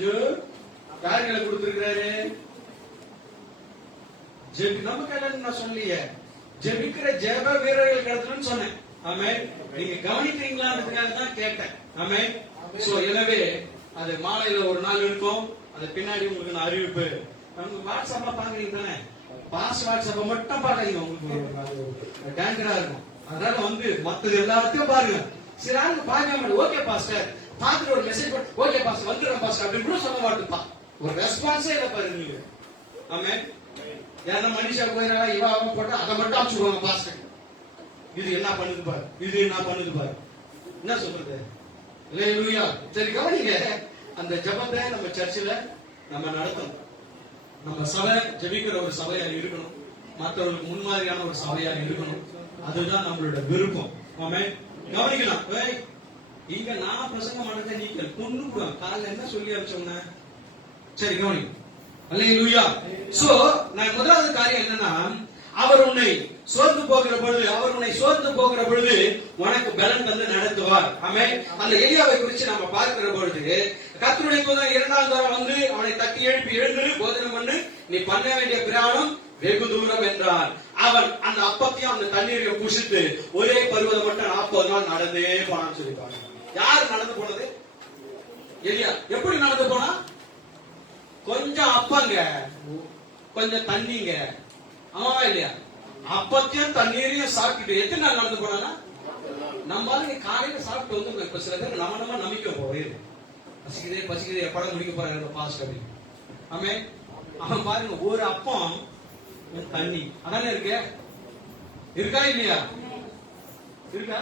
யாருகளை கொடுத்திருக்கிறாரு? நம்ம கையில நான் சொல்லலையே, ஜெபிக்கிற ஜெப வீரர்கள் கடத்துன்னு சொன்னேன். ஆமென். நீங்க கவனிக்கிறீங்களான்றதுக்காக தான் கேட்டேன். ஆமென். சோ எனவே அது மாலையில ஒரு நாள் இருக்கும். அது பின்னாடி உங்களுக்கு நான் அறிவிப்பு. நம்ம வாட்ஸ்அப்ல பாக்குறீங்க தானே? பாஸ் வாட்ஸ்அப்ப மட்டும் பாக்காதீங்க, உங்களுக்கு டேங்கரா இருக்கும். அதனால வந்து மத்தது எல்லாத்தையும் பாருங்க. சரி ஆளுங்க பார்க்க மாட்டேன், ஓகே பாஸ்டர் பாத்துட்டு ஒரு மெசேஜ் போட்டு ஓகே பாஸ்டர் வந்துடுறேன் பாஸ்டர் அப்படின்னு கூட சொல்ல மாட்டேப்பா. ஒரு ரெஸ்பான்ஸே இல்ல பாருங்க நீங்க. ஆமென். யாரா மனுஷா போயிடா இவ அவன் போட்டா அதை மட்டும் அனுப்பிச்சுடுவாங்க பாஸ்டர். இது என்ன பண்ணுது பாரு, இது என்ன பண்ணுது பாரு, என்ன சொல்றது? அல்லேலூயா. சரி கவனிங்க, அந்த ஜெபத்தை நம்ம சர்ச்சில் நம்ம நடத்தணும். நம்ம சபை ஜெபிக்கிற ஒரு சபையா இருக்கணும், மற்றவர்களுக்கு முன்மாதிரியான ஒரு சபையா இருக்கணும். அதுதான் நம்மளோட விருப்பம். ஆமென். கவனிக்கலாம். இங்க நான் பிரசங்கம் பண்ணத நீங்கள் கொண்டு காலைல என்ன சொல்லி அனுப்பிச்சோம்னா, சரி கவனி. அல்லேலூயா. சோ நான் முதலாவது காரியம் என்னன்னா, அவர் உன்னை சோர்ந்து போகிற பொழுது உனக்கு பலன் தந்து நடத்துவார். ஆமென். அந்த எலியாவை குறித்து நாம பார்க்கிற பொழுது கர்த்தருடைய தூதன் 2ஆம் தரம் வந்து அவனை தட்டி எழுப்பி எழுந்து போதனை பண்ணு, நீ பண்ண வேண்டிய பிரயாணம் வெகு தூரம் என்றார். அவன் அந்த அப்பத்தையும் அந்த தண்ணீரையும் குடிச்சிட்டு ஒரே பருவதம் மட்டும் 40 நாள் நடந்தே போனான்னு சொல்லிட்டாங்க. யாரு நடந்து போனது? எலியா. எப்படி நடந்து போனா? கொஞ்சம் அப்பங்க, கொஞ்சம் தண்ணிங்க. ஆமாவா இல்லையா? அப்பத்தையும் தண்ணீரையும் சாப்பிட்டு எத்தனை நாள் நடந்து போனா? நம்மளால காலையில சாப்பிட்டு வந்து இப்ப சில பேர் நம்ம நம்பிக்கை போயிரு, பசிக்குதே எப்பட முடிக்க போறாங்க பாஸ்ட் அப்படின்னு. ஆமே. அவன் பாருங்க, ஒரு அப்பம் தண்ணி அதானே இருக்கா இல்லையா? இருக்கா?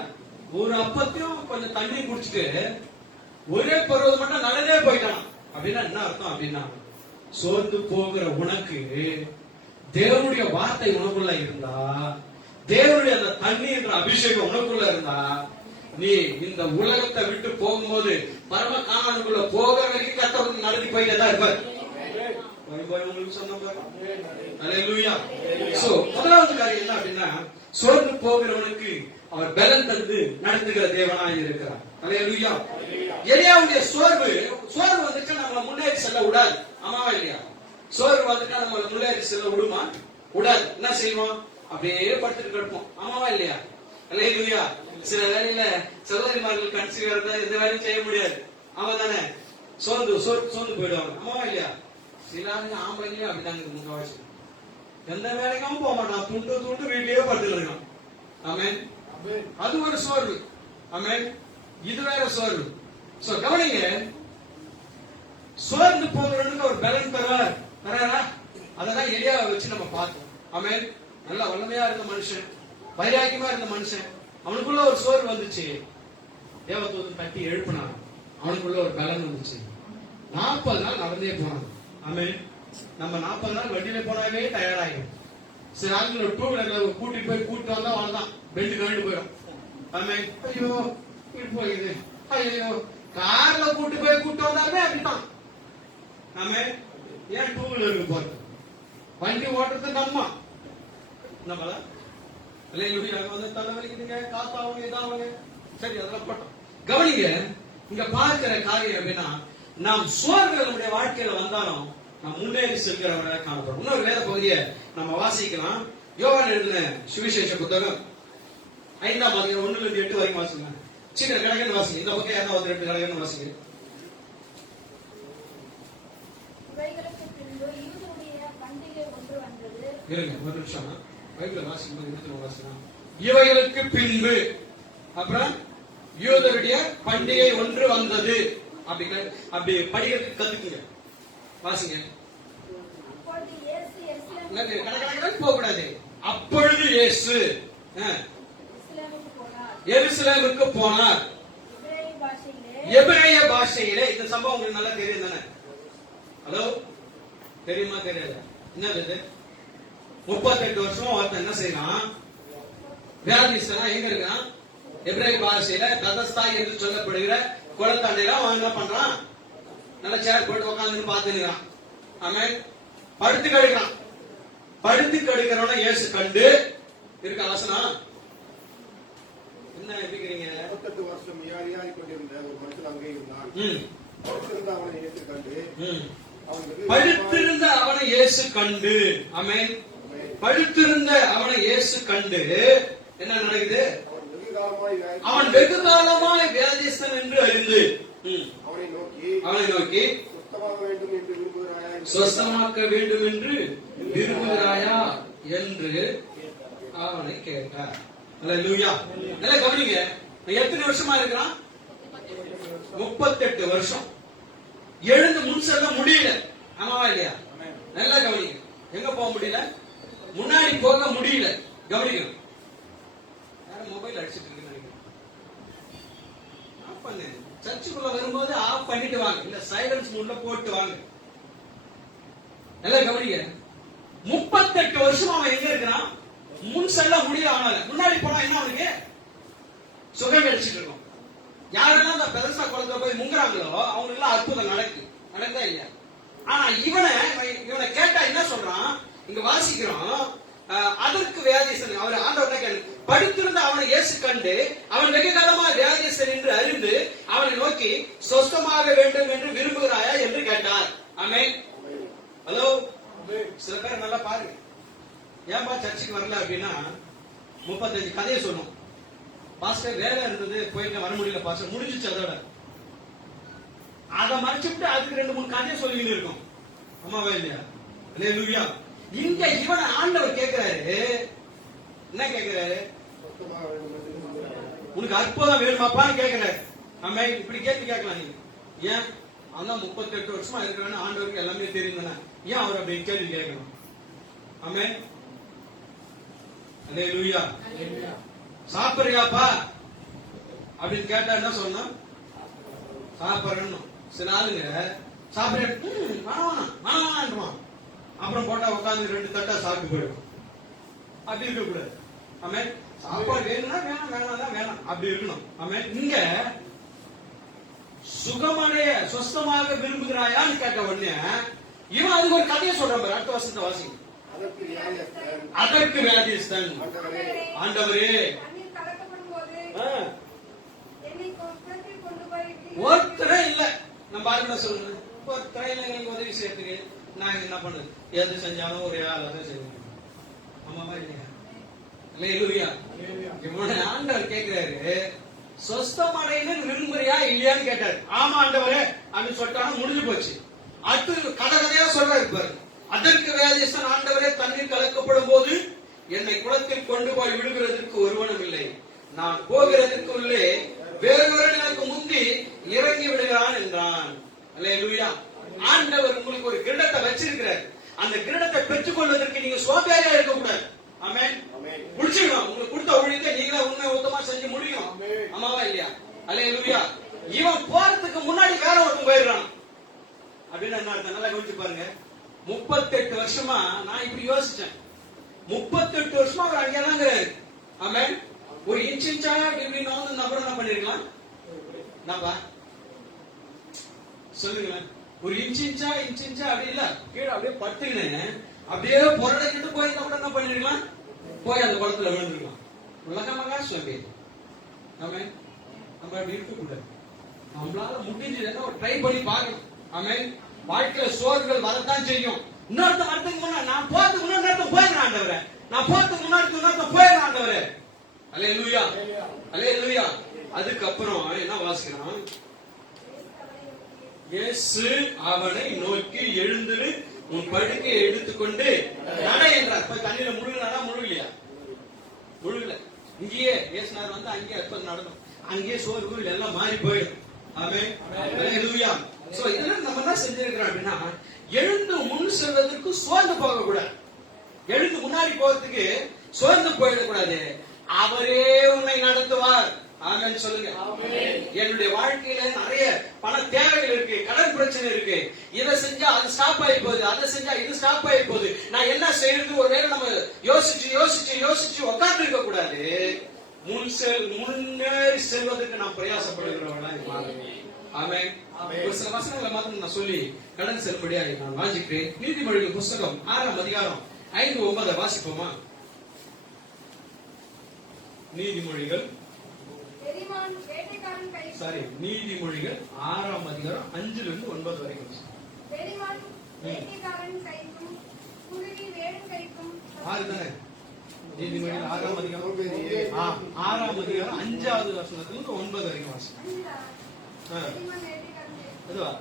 ஒரு அப்பத்தையும் கொஞ்சம் தண்ணி குடிச்சிட்டு ஒரே பருவம் மட்டும் நடந்தே போயிட்டான். அப்படின்னா என்ன அர்த்தம்? அப்படின்னா சோர்ந்து போகிற உனக்கு தேவனுடைய வார்த்தை உனக்குள்ள இருந்தா, தேவனுடைய அந்த தண்ணீர் அபிஷேகம் உனக்குள்ள இருந்தா, நீ இந்த உலகத்தை விட்டு போகும்போது பரம காணானுக்குள்ள போகிற வரைக்கும் கர்த்தர் நடத்தி போயிட்டே தான் இருப்பார். முதலாவது காரியம் என்ன அப்படின்னா, சோர்ந்து போகிறவனுக்கு அவர் பலன் தந்து நடத்துகிற தேவனாய் இருக்கிறார். அல்லேலூயா. எலியாவுடைய சோர்வு வந்துட்டு நம்மளை முன்னேறி செல்ல விடாது. ஆமாவா இல்லையா? சோர்வு வந்துட்டா நம்மளை முன்னேறி செல்ல விடுமா? விடாது. என்ன செய்வோம்? அப்படியே படுத்துட்டு கிடப்போம். ஆமாவா இல்லையா? அல்லேலூயா. சில வேலையில சகோதரிமார்கள் கன்சீவ் இருந்தா எந்த வேலையும் செய்ய முடியாது. ஆமா தானே? சோர்ந்து போயிடுவாங்க. ஆமாவா இல்லையா? சில ஆம்பளைங்களே அப்படிதாங்க முக்காவாசி. எந்த வேலைக்கும் போக மாட்டான், துண்டு வீட்லயே படுத்துட்டு இருக்கான். ஆமென். அது ஒரு சோர்வு. ஆமென். இது வேற சோர்வு. சோ கவனிங்க, சோர்ந்து போகிறவனுக்கு ஒரு பலன் தராரா? அததான் எலியாவை வச்சு நம்ம பார்த்தோம். ஆமென். நல்ல வல்லமையா இருந்த மனுஷன், வைராக்கியமா இருந்த மனுஷன், அவனுக்குள்ள ஒரு சோர்வு வந்துச்சு. தேவதூதன் தட்டி எழுப்பினான், அவனுக்குள்ள ஒரு பலன் வந்துச்சு. 40 நாள் நடந்தே போனான். ஆமென். நம்ம 40 நாள் வண்டியில போனாவே தயாராகும். சில ஆளுங்களை 2 வீலர்ல கூட்டிட்டு வந்தா அவ்வளவுதான், பெல்ட் கழண்டு போயிடும். ஆமென். ஐயோ போயிடுது, ஐயோ கார்ல கூட்டு வந்தாலுமே அப்படித்தான். ஆமென். ஏன் 2 வீலருக்கு போறது? வண்டி ஓட்டுறது நம்மள தலைவலிக்குதுங்க, காத்தாவுங்க, இதாவுங்க. சரி, அதெல்லாம் போட்டோம். கவனிங்க, இங்க பார்க்கிற காரியம் அப்படின்னா, நாம் சோர்வுகள் நம்முடைய வாழ்க்கையில வந்தாலும் நாம் முன்னேறி செல்கிறவர்களாக காணப்படும். இன்னொரு வேத பகுதியை நம்ம வாசிக்கலாம். யோவான் எழுதின சுவிசேஷ புத்தகம் 5ஆம் அதிகாரம் 1-8 வரைக்கும் வாசிங்க. சீக்கிரம் கடகன்னு வாசிங்க. இந்த பக்கம் 2 கடகன்னு வாசிங்க. இவைகளுக்கு பின்பு யூதருடைய பண்டிகை ஒன்று வந்தது. இருங்க ஒரு நிமிஷம், பைபிள வாசிக்கும் போது எடுத்து வாசிக்கலாம். இவைகளுக்கு பின்பு அப்புறம் யூதருடைய பண்டிகை ஒன்று வந்தது. அப்படி படிக்கிறதுக்கு கத்துக்குங்க, வாசிங்க. போக கூடாது. அப்பொழுது இயேசு எருசலேமுக்கு போனார். எபிரேய பாஷையிலே. இந்த சம்பவம் உங்களுக்கு நல்லா தெரியும் தானே? ஹலோ, தெரியுமா தெரியாது? என்னது இது? 38 வருஷமா ஒருத்தன் என்ன செய்யலாம், வியாதிஸ்தனா எங்க இருக்கான்? எபிரேய பாஷையில ததஸ்தா என்று சொல்லப்படுகிற குளத்தண்டையில அவன் என்ன பண்றான்? நல்ல சேர் போட்டு உட்காந்து பாத்துக்கிறான். அவன் படுத்து கடுக்கிறான். படுத்து கடுக்கிறவன இயேசு கண்டு இருக்க வசனம் என்ன இருக்கிறீங்க? 38 வருஷம் வியாதியாய் கொண்டிருந்த ஒரு மனுஷன் அங்கே இருந்தான். படுத்திருந்த அவனை இயேசு கண்டு படுத்திருந்த அவனை இயேசு கண்டு. ஆமென். படுத்திருந்த அவனை இயேசு கண்டு என்ன நடக்குது? அவன் வெகு காலமாய் வியாதிஸ்தன் என்று அறிந்து அவனை நோக்கி சொஸ்தமாக்க வேண்டும் என்று விரும்புகிறாயா என்று அவனை கேட்டார். அல்லேலூயா. நல்லா கவனிங்க. எத்தனை வருஷமா இருக்கிறான்? 38 வருஷம். எழுந்து முன் செல்ல முடியல. ஆமாவா இல்லையா? நல்லா கவனிங்க. எங்க போக முடியல? முன்னாடி போக முடியல. கவனிக்கணும். யாரும் மொபைல் அடிச்சிட்டு இருக்கு நினைக்கிறேன். ஆஃப் பண்ணு. சர்ச்சுக்குள்ள வரும்போது ஆஃப் பண்ணிட்டு வாங்க, இல்ல சைலன்ஸ் மோட்ல போட்டு வாங்க. நல்லா கவனிங்க. 38 வருஷம் அவன் எங்க இருக்கிறான்? முன் செல்ல முடியல. அவனால முன்னாடி போனா என்ன அவனுக்கு சுகம் அடிச்சிட்டு இருக்கும். யாரெல்லாம் அந்த பெருசா குளத்துல போய் முங்குறாங்களோ அவங்களுக்கு எல்லாம் அற்புதம் நடக்குதா இல்லையா? ஆனா இவனை கேட்டா என்ன சொல்றான்? இங்க வாசிக்கிறோம், அதற்கு வியாதிஸ்தன் அவர் ஆண்டவர் படுத்திருந்த அவனை இயேசு கண்டு அவன் வெகு காலமா வியாதிஸ்தன் என்று அறிந்து அவனை நோக்கி சொஸ்தமாக வேண்டும் என்று விரும்புகிறாயா என்று கேட்டார். ஆமென். ஹலோ, சில பேர் நல்லா பாருங்க. ஏன்பா சர்ச்சுக்கு வரல அப்படின்னா 35 கதையை சொன்னோம். பாஸ்டர் வேலை இருந்தது, போயிட்டு வர முடியல பாஸ்டர், முடிஞ்சிச்சு அதோட. அதை மறைச்சுட்டு அதுக்கு 2-3 கதையை சொல்லிக்கிட்டு இருக்கோம். அம்மாவா இல்லையா? அல்லேலூயா. இங்க இவனை ஆண்டவர் கேட்கிறாரு, என்ன கேட்கிறாரு? உனக்கு அற்புதம் வேணுமாப்பான்னு கேட்கிறாரு. நம்ம இப்படி கேள்வி கேட்கலாம் நீங்க. ஏன்? அதான் 38 வருஷமா இருக்கிறான்னு ஆண்டவருக்கு எல்லாமே தெரியுதுன்னா ஏன் அவர் அப்படி கேள்வி கேட்கணும்? ஆமென். அல்லேலூயா. சாப்பிடுறியாப்பா அப்படின்னு கேட்டா என்ன சொன்னோம்? சாப்பிடணும். சில ஆளுங்க சாப்பிடுவான், அப்புறம் போட்டா உட்காந்து 2 தட்டா சாப்பிட்டு போயிடும். அப்படி இருக்க கூடாது. ஆமென். சாப்பாடு வேணும்னா வேணாம் அப்படி இருக்கணும். ஆமென். இங்க சுகமடைய சொஸ்தமாக விரும்புகிறாயான்னு கேட்ட உடனே இவன் அதுக்கு ஒரு கதையை சொல்றான். அடுத்த வருஷத்தை வாசிங்க. அதற்கு வியாதிஸ்தன் ஆண்டவரே ஒருத்தரே இல்ல. நம்ம பாருங்க சொல்லுங்க, ஒருத்தரே இல்லை எங்களுக்கு உதவி செய்யறதுக்கு. நாங்க என்ன பண்ணுது? எது செஞ்சாலும் ஒரு ஆளாதான் செய்வோம். ஆமாவா இல்லையா? அல்லேலூயா. இவனை ஆண்டவர் கேட்கிறாரு, சொஸ்தமடைன்னு விரும்புறியா இல்லையான்னு கேட்டாரு. ஆமா ஆண்டவரே அப்படின்னு சொல்லிட்டாலும் முடிஞ்சு போச்சு. அடுத்து கதையா சொல்றாரு பாரு. அதற்கு வியாதிஸ்தன் ஆண்டவரே தண்ணீர் கலக்கப்படும் போது என்னை குளத்தில் கொண்டு போய் விடுகிறதற்கு ஒருவனும் இல்லை. நான் போகிறதற்கு உள்ளே வேறொரு எனக்கு முந்தி இறங்கி விடுகிறான் என்றான். அல்லேலூயா. ஆண்டவர் உங்களுக்கு ஒரு கிரீடத்தை வச்சிருக்கிறார். அந்த கிரீடத்தை பெற்றுக் கொள்வதற்கு நீங்க சோம்பேறியா இருக்க கூடாது. ஆமென். முடிச்சிடணும். உங்களுக்கு கொடுத்த ஊழியத்தை நீங்களே உண்மை ஊத்தமா செஞ்சு முடியும். ஆமாவா இல்லையா? அல்லேலூயா. இவன் போறதுக்கு முன்னாடி வேற ஒருத்தன் போயிடுறான் அப்படின்னு என்ன அர்த்தம்? நல்லா கவனிச்சு பாருங்க. 38 வருஷமா நான் இப்படி யோசிச்சேன். 38 வருஷமா அவர் அங்கேதாங்கிறாரு. ஆமென். ஒரு இன்ச்சா இப்படின்னா நபர் என்ன பண்ணிருக்கலாம்? என்னப்பா சொல்லுங்களேன். ஒரு இன்ச்சா அப்படி இல்ல, கீழே அப்படியே பட்டுன்னு அப்படியே பொருளைக்கிட்டு போய் கூட என்ன பண்ணிருக்கலாம்? போய் அந்த குளத்துல விழுந்துருக்கலாம். உலகமாக சொல்லி ஆமென். நம்ம அப்படி இருக்க கூடாது. நம்மளால முடிஞ்சதுன்னா ஒரு ட்ரை பண்ணி பார்க்கணும். ஆமென். வாழ்க்கையில சோர்வுகள் வரத்தான் செய்யும். இன்னொருத்த வரத்துக்கு முன்னாடி நான் போறதுக்கு முன்னாடி போயிடுறேன் ஆண்டவரே, நான் போறதுக்கு முன்னாடி போயிடுறேன் ஆண்டவரே. அல்லேலூயா. அல்லேலூயா. அதுக்கப்புறம் என்ன வாசிக்கிறான்? இயேசு அவனை நோக்கி எழுந்திரு, உன் படுக்கையை எடுத்துக்கொண்டு நட என்றார். இப்ப தண்ணியில முழுகினா முழுகலையா? முழுகல. இங்கேயே இயேசுநாதர் வந்து அங்கேயே எப்ப நடக்கும், அங்கேயே சோறு எல்லாம் மாறி போயிடும். ஆமென். ஹல்லேலூயா. சோ இதெல்லாம் நம்ம என்ன செஞ்சிருக்கிறோம் அப்படின்னா, எழுந்து முன் செல்வதற்கு சோர்ந்து போக கூடாது. எழுந்து முன்னாடி போறதுக்கு சோர்ந்து போயிடக்கூடாது. அவரே உன்னை நடத்துவார். ஆமென் சொல்லுங்க. என்னுடைய வாழ்க்கையில நிறைய பண தேவைகள் இருக்கு, கடன் பிரச்சனை இருக்கு. இதை செஞ்சா அது ஸ்டாப் ஆகி போகுது, அதை செஞ்சா இது ஸ்டாப் ஆகி போகுது. நான் என்ன செய்யறது? ஒரு நேரம் நம்ம யோசிச்சு உட்கார்ந்து இருக்க கூடாது. முன்னேறி செல்வதற்கு நாம் பிரயாசப்படுகிறவர்களா. ஆமென். ஒரு சில வசனங்களை மாத்திரம் நான் சொல்லி கடன் செல்லும்படியாக நான் வாசிக்கிறேன். நீதிமொழிகள் புஸ்தகம் 6ஆம் அதிகாரம் 5-9 வாசிப்போமா? நீதிமொழிகள் நீதிமொழிகள் 6ஆம் அதிகாரம் 5-9 வரைக்கும். நீதிமொழிகள் 6ஆம் அதிகாரம் 5வது வசனத்திலிருந்து 9 வரைக்கும் வாசிப்போம்.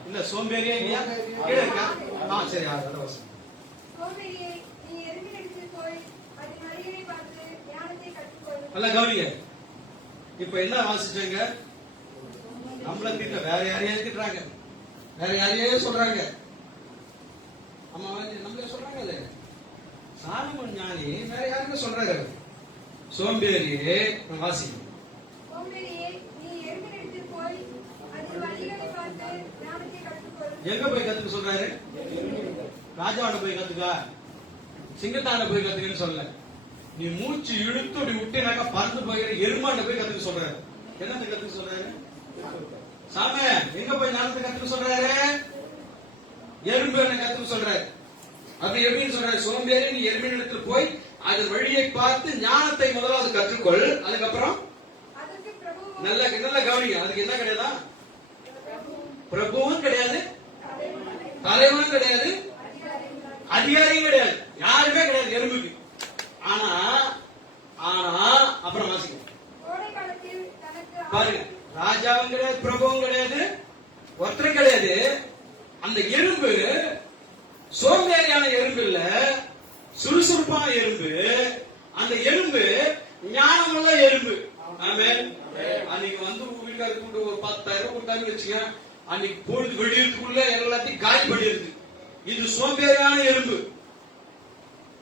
இல்ல சோம்பேறியா இல்லையா? கீழே இருக்கா? சரி, அதான் வசனம். நல்லா கவனிங்க. இப்ப என்ன வாசிச்சாங்க? நம்மள திட்ட வேற யாரையாவது திட்டுறாங்க, வேற யாரையே சொல்றாங்க. ஆமா, நம்மள சொல்றாங்க. இல்ல சாலமோன் ஞானி வேற யாருமே சொல்றாரு. சோம்பேறியே வாசி. எங்க போய் கத்துக்க சொல்றாரு? ராஜாவோட போய் கத்துக்கா, சிங்கத்தான போய் கத்துக்கன்னு சொல்லல. நீ மூச்சு இழுத்து அப்படி விட்டேனாக்கா பறந்து போகிற எருமாண்ட போய் கத்துக்க சொல்றாரு. என்னத்தை கத்துக்க சொல்றாரு? சாம எங்க போய் ஞானத்தை கத்துக்க சொல்றாரு? எறும்பு என்ன கத்துக்க சொல்றாரு? அது எப்படின்னு சொல்றாரு? சோம்பேறி, நீ எறும்பின் இடத்துல போய் அது வழியை பார்த்து ஞானத்தை முதலாவது கற்றுக்கொள். அதுக்கப்புறம் நல்ல கவனிங்க. அதுக்கு என்ன கிடையாதா? பிரபுவும் கிடையாது, தலைவனும் கிடையாது, அதிகாரியும் கிடையாது, யாருமே கிடையாது எறும்புக்கு. ஆனா அப்புறம் வாசிக்கும் பாருங்க, ராஜாவும் கிடையாது, பிரபுவும் கிடையாது, ஒருத்தரும் கிடையாது. அந்த எறும்பு சோம்பேறியான எறும்பு இல்ல, சுறுசுறுப்பான எறும்பு. அந்த எறும்பு ஞானமுள்ள எறும்பு. ஆமென். அன்னைக்கு வந்து வீட்டுக்காரர் கூட்டு ஒரு 10,000 கொடுத்தாங்க வச்சுக்க, அன்னைக்கு பொழுது வெடிக்கிறதுக்குள்ள எல்லாத்தையும் காலி பண்ணிருக்கு. இது சோம்பேறியான எறும்பு.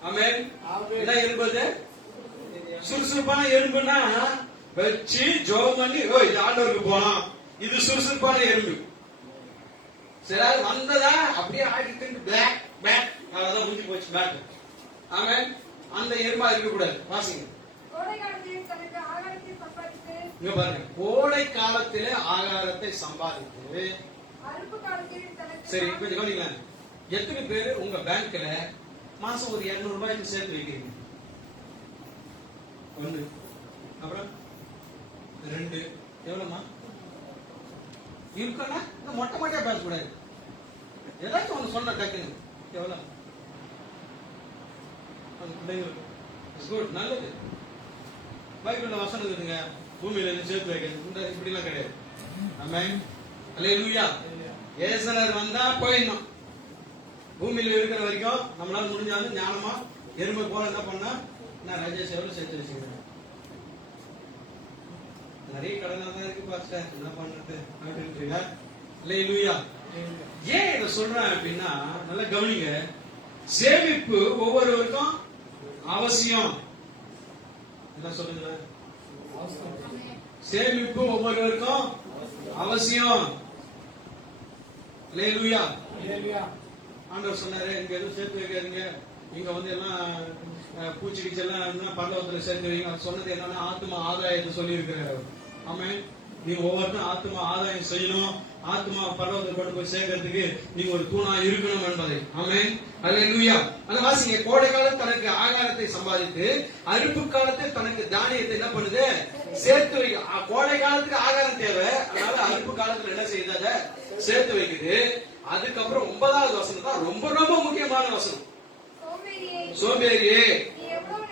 ஆமென். என்ன எறும்பு? அது சுறுசுறுப்பான எறும்புனா வச்சு ஜோம் பண்ணி இது ஆண்டவருக்கு போலாம். இது சுறுசுறுப்பான எறும்பு. சரி, வந்ததா அப்படியே ஆடிட்டு பிளாக் பேக் அதான் முடிஞ்சு போச்சு பேக். ஆமென். அந்த எறும்பா இருக்க கூடாது. வாசிங்க. இங்க பாருங்க, கோடை காலத்திலே ஆகாரத்தை சம்பாதித்து. சரி, கொஞ்சம் கவனிங்களா. எத்தனை பேரு உங்க பேங்க்ல மாசம் ஒரு 200 ரூபாய்க்கு சேர்த்து வைக்கிறீங்க? 1, அப்புறம் 2, எவ்வளவுமா இருக்கா? மொட்டை மொட்டையா பேசக்கூடாது. ஏதாச்சும் ஒண்ணு சொன்ன டக்குன்னு எவ்வளவு நல்லது. பைபிள்ல வசனம் இருக்குங்க, பூமியில இருந்து சேர்த்து வைக்கிறது. இப்படி எல்லாம் கிடையாது. ஆமென். அல்லேலூயா. ஏசனர் வந்தா போயிடணும். பூமியில இருக்கிற வரைக்கும் நம்மளால முடிஞ்சாலும் ஞானமா எருமை போல என்ன பண்ணா, நான் ராஜேஷ் எவ்வளவு சேர்த்து வச்சுக்கிறேன். நிறைய கடனா தான் இருக்கு பாஸ்டர், என்ன பண்றது அப்படின்றீங்க. அல்லேலூயா. ஏன் இதை சொல்றேன் அப்படின்னா, நல்லா கவனிங்க. சேமிப்பு ஒவ்வொருவருக்கும் அவசியம். என்ன சொல்லுங்க? சேமிப்பு ஒவ்வொருவருக்கும் அவசியம். அல்லேலூயா. ஆண்டவர் சொன்னாரு, இங்க எதுவும் சேர்த்து வைக்காதீங்க, இங்க வந்து எல்லாம் பூச்சி கிச்சி எல்லாம் பரலோகத்துல சேர்த்து வைங்க. சொன்னது என்னன்னா ஆத்மா ஆதாயத்தை சொல்லி இருக்கிறார். ஆமென். நீங்க ஒவ்வொருத்தரும் ஆத்மா ஆதாயம் செய்யணும். ஆத்மா பரலோகத்தை கொண்டு போய் சேர்க்கறதுக்கு நீங்க ஒரு தூணா இருக்கணும் என்பதை. ஆமென். அல்லேலூயா. அந்த வாசிங்க. கோடை காலம் தனக்கு ஆகாரத்தை சம்பாதித்து, அறுப்பு காலத்தில் தனக்கு தானியத்தை என்ன பண்ணுது? சேர்த்து வைக்க. கோடை காலத்துக்கு ஆகாரம் தேவை, அதனால அறுப்பு காலத்துல என்ன செய்யுது? சேர்த்து வைக்குது. அதுக்கப்புறம் 9வது வசனம் தான் ரொம்ப ரொம்ப முக்கியமான வசனம். சோம்பேறியே.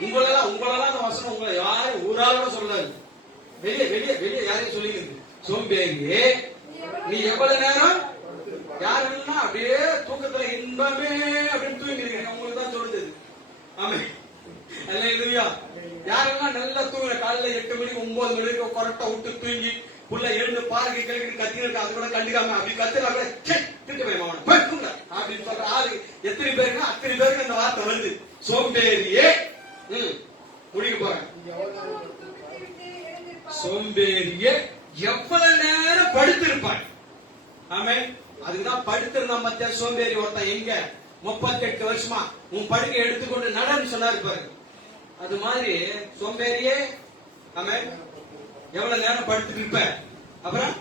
உங்களெல்லாம் அந்த வசனம் உங்களை யாரும் ஊரால சொல்லாது. வெளியே யாரையும் சொல்லிக்கிறது. சோம்பேறியே, நீ எவ்வளவு நேரம் யாருன்னா அப்படியே தூக்கத்துல இன்பமே அப்படின்னு தூங்கிருக்கீங்க, உங்களுக்கு தான் சொல்லுது. ஆமே அல்லேலூயா. யாரெல்லாம் நல்லா தூங்குற, காலையில 8 மணிக்கு 9 மணிக்கு கொரட்டை விட்டு தூங்கி புள்ள எழுந்து பாருங்க கேள்வி கத்திருக்கு, அது கூட கண்டுக்காம அப்படி கத்துறாங்க, திட்டு போய் அப்படின்னு சொல்ற ஆளு எத்தனை பேருக்குன்னா அத்தனை பேருக்கு அந்த வார்த்தை வருது. சோம்பேறியே முடிக்க போறேன். சோம்பேறியே எவ்வளவு நேரம் படுத்திருப்பாய். ஆமே, அதுக்குதான் படுத்திருந்தா மத்திய சோம்பேறி ஒருத்தன் எங்க 38 வருஷமா உன் படுக்கை எடுத்துக்கொண்டு நடன்னு சொன்னாரு பாருங்க. அது மாதிரி சோம்பேறியே ஆமே எவ்வளவு நேரம் படுத்துட்டு இருப்ப. அப்புறம்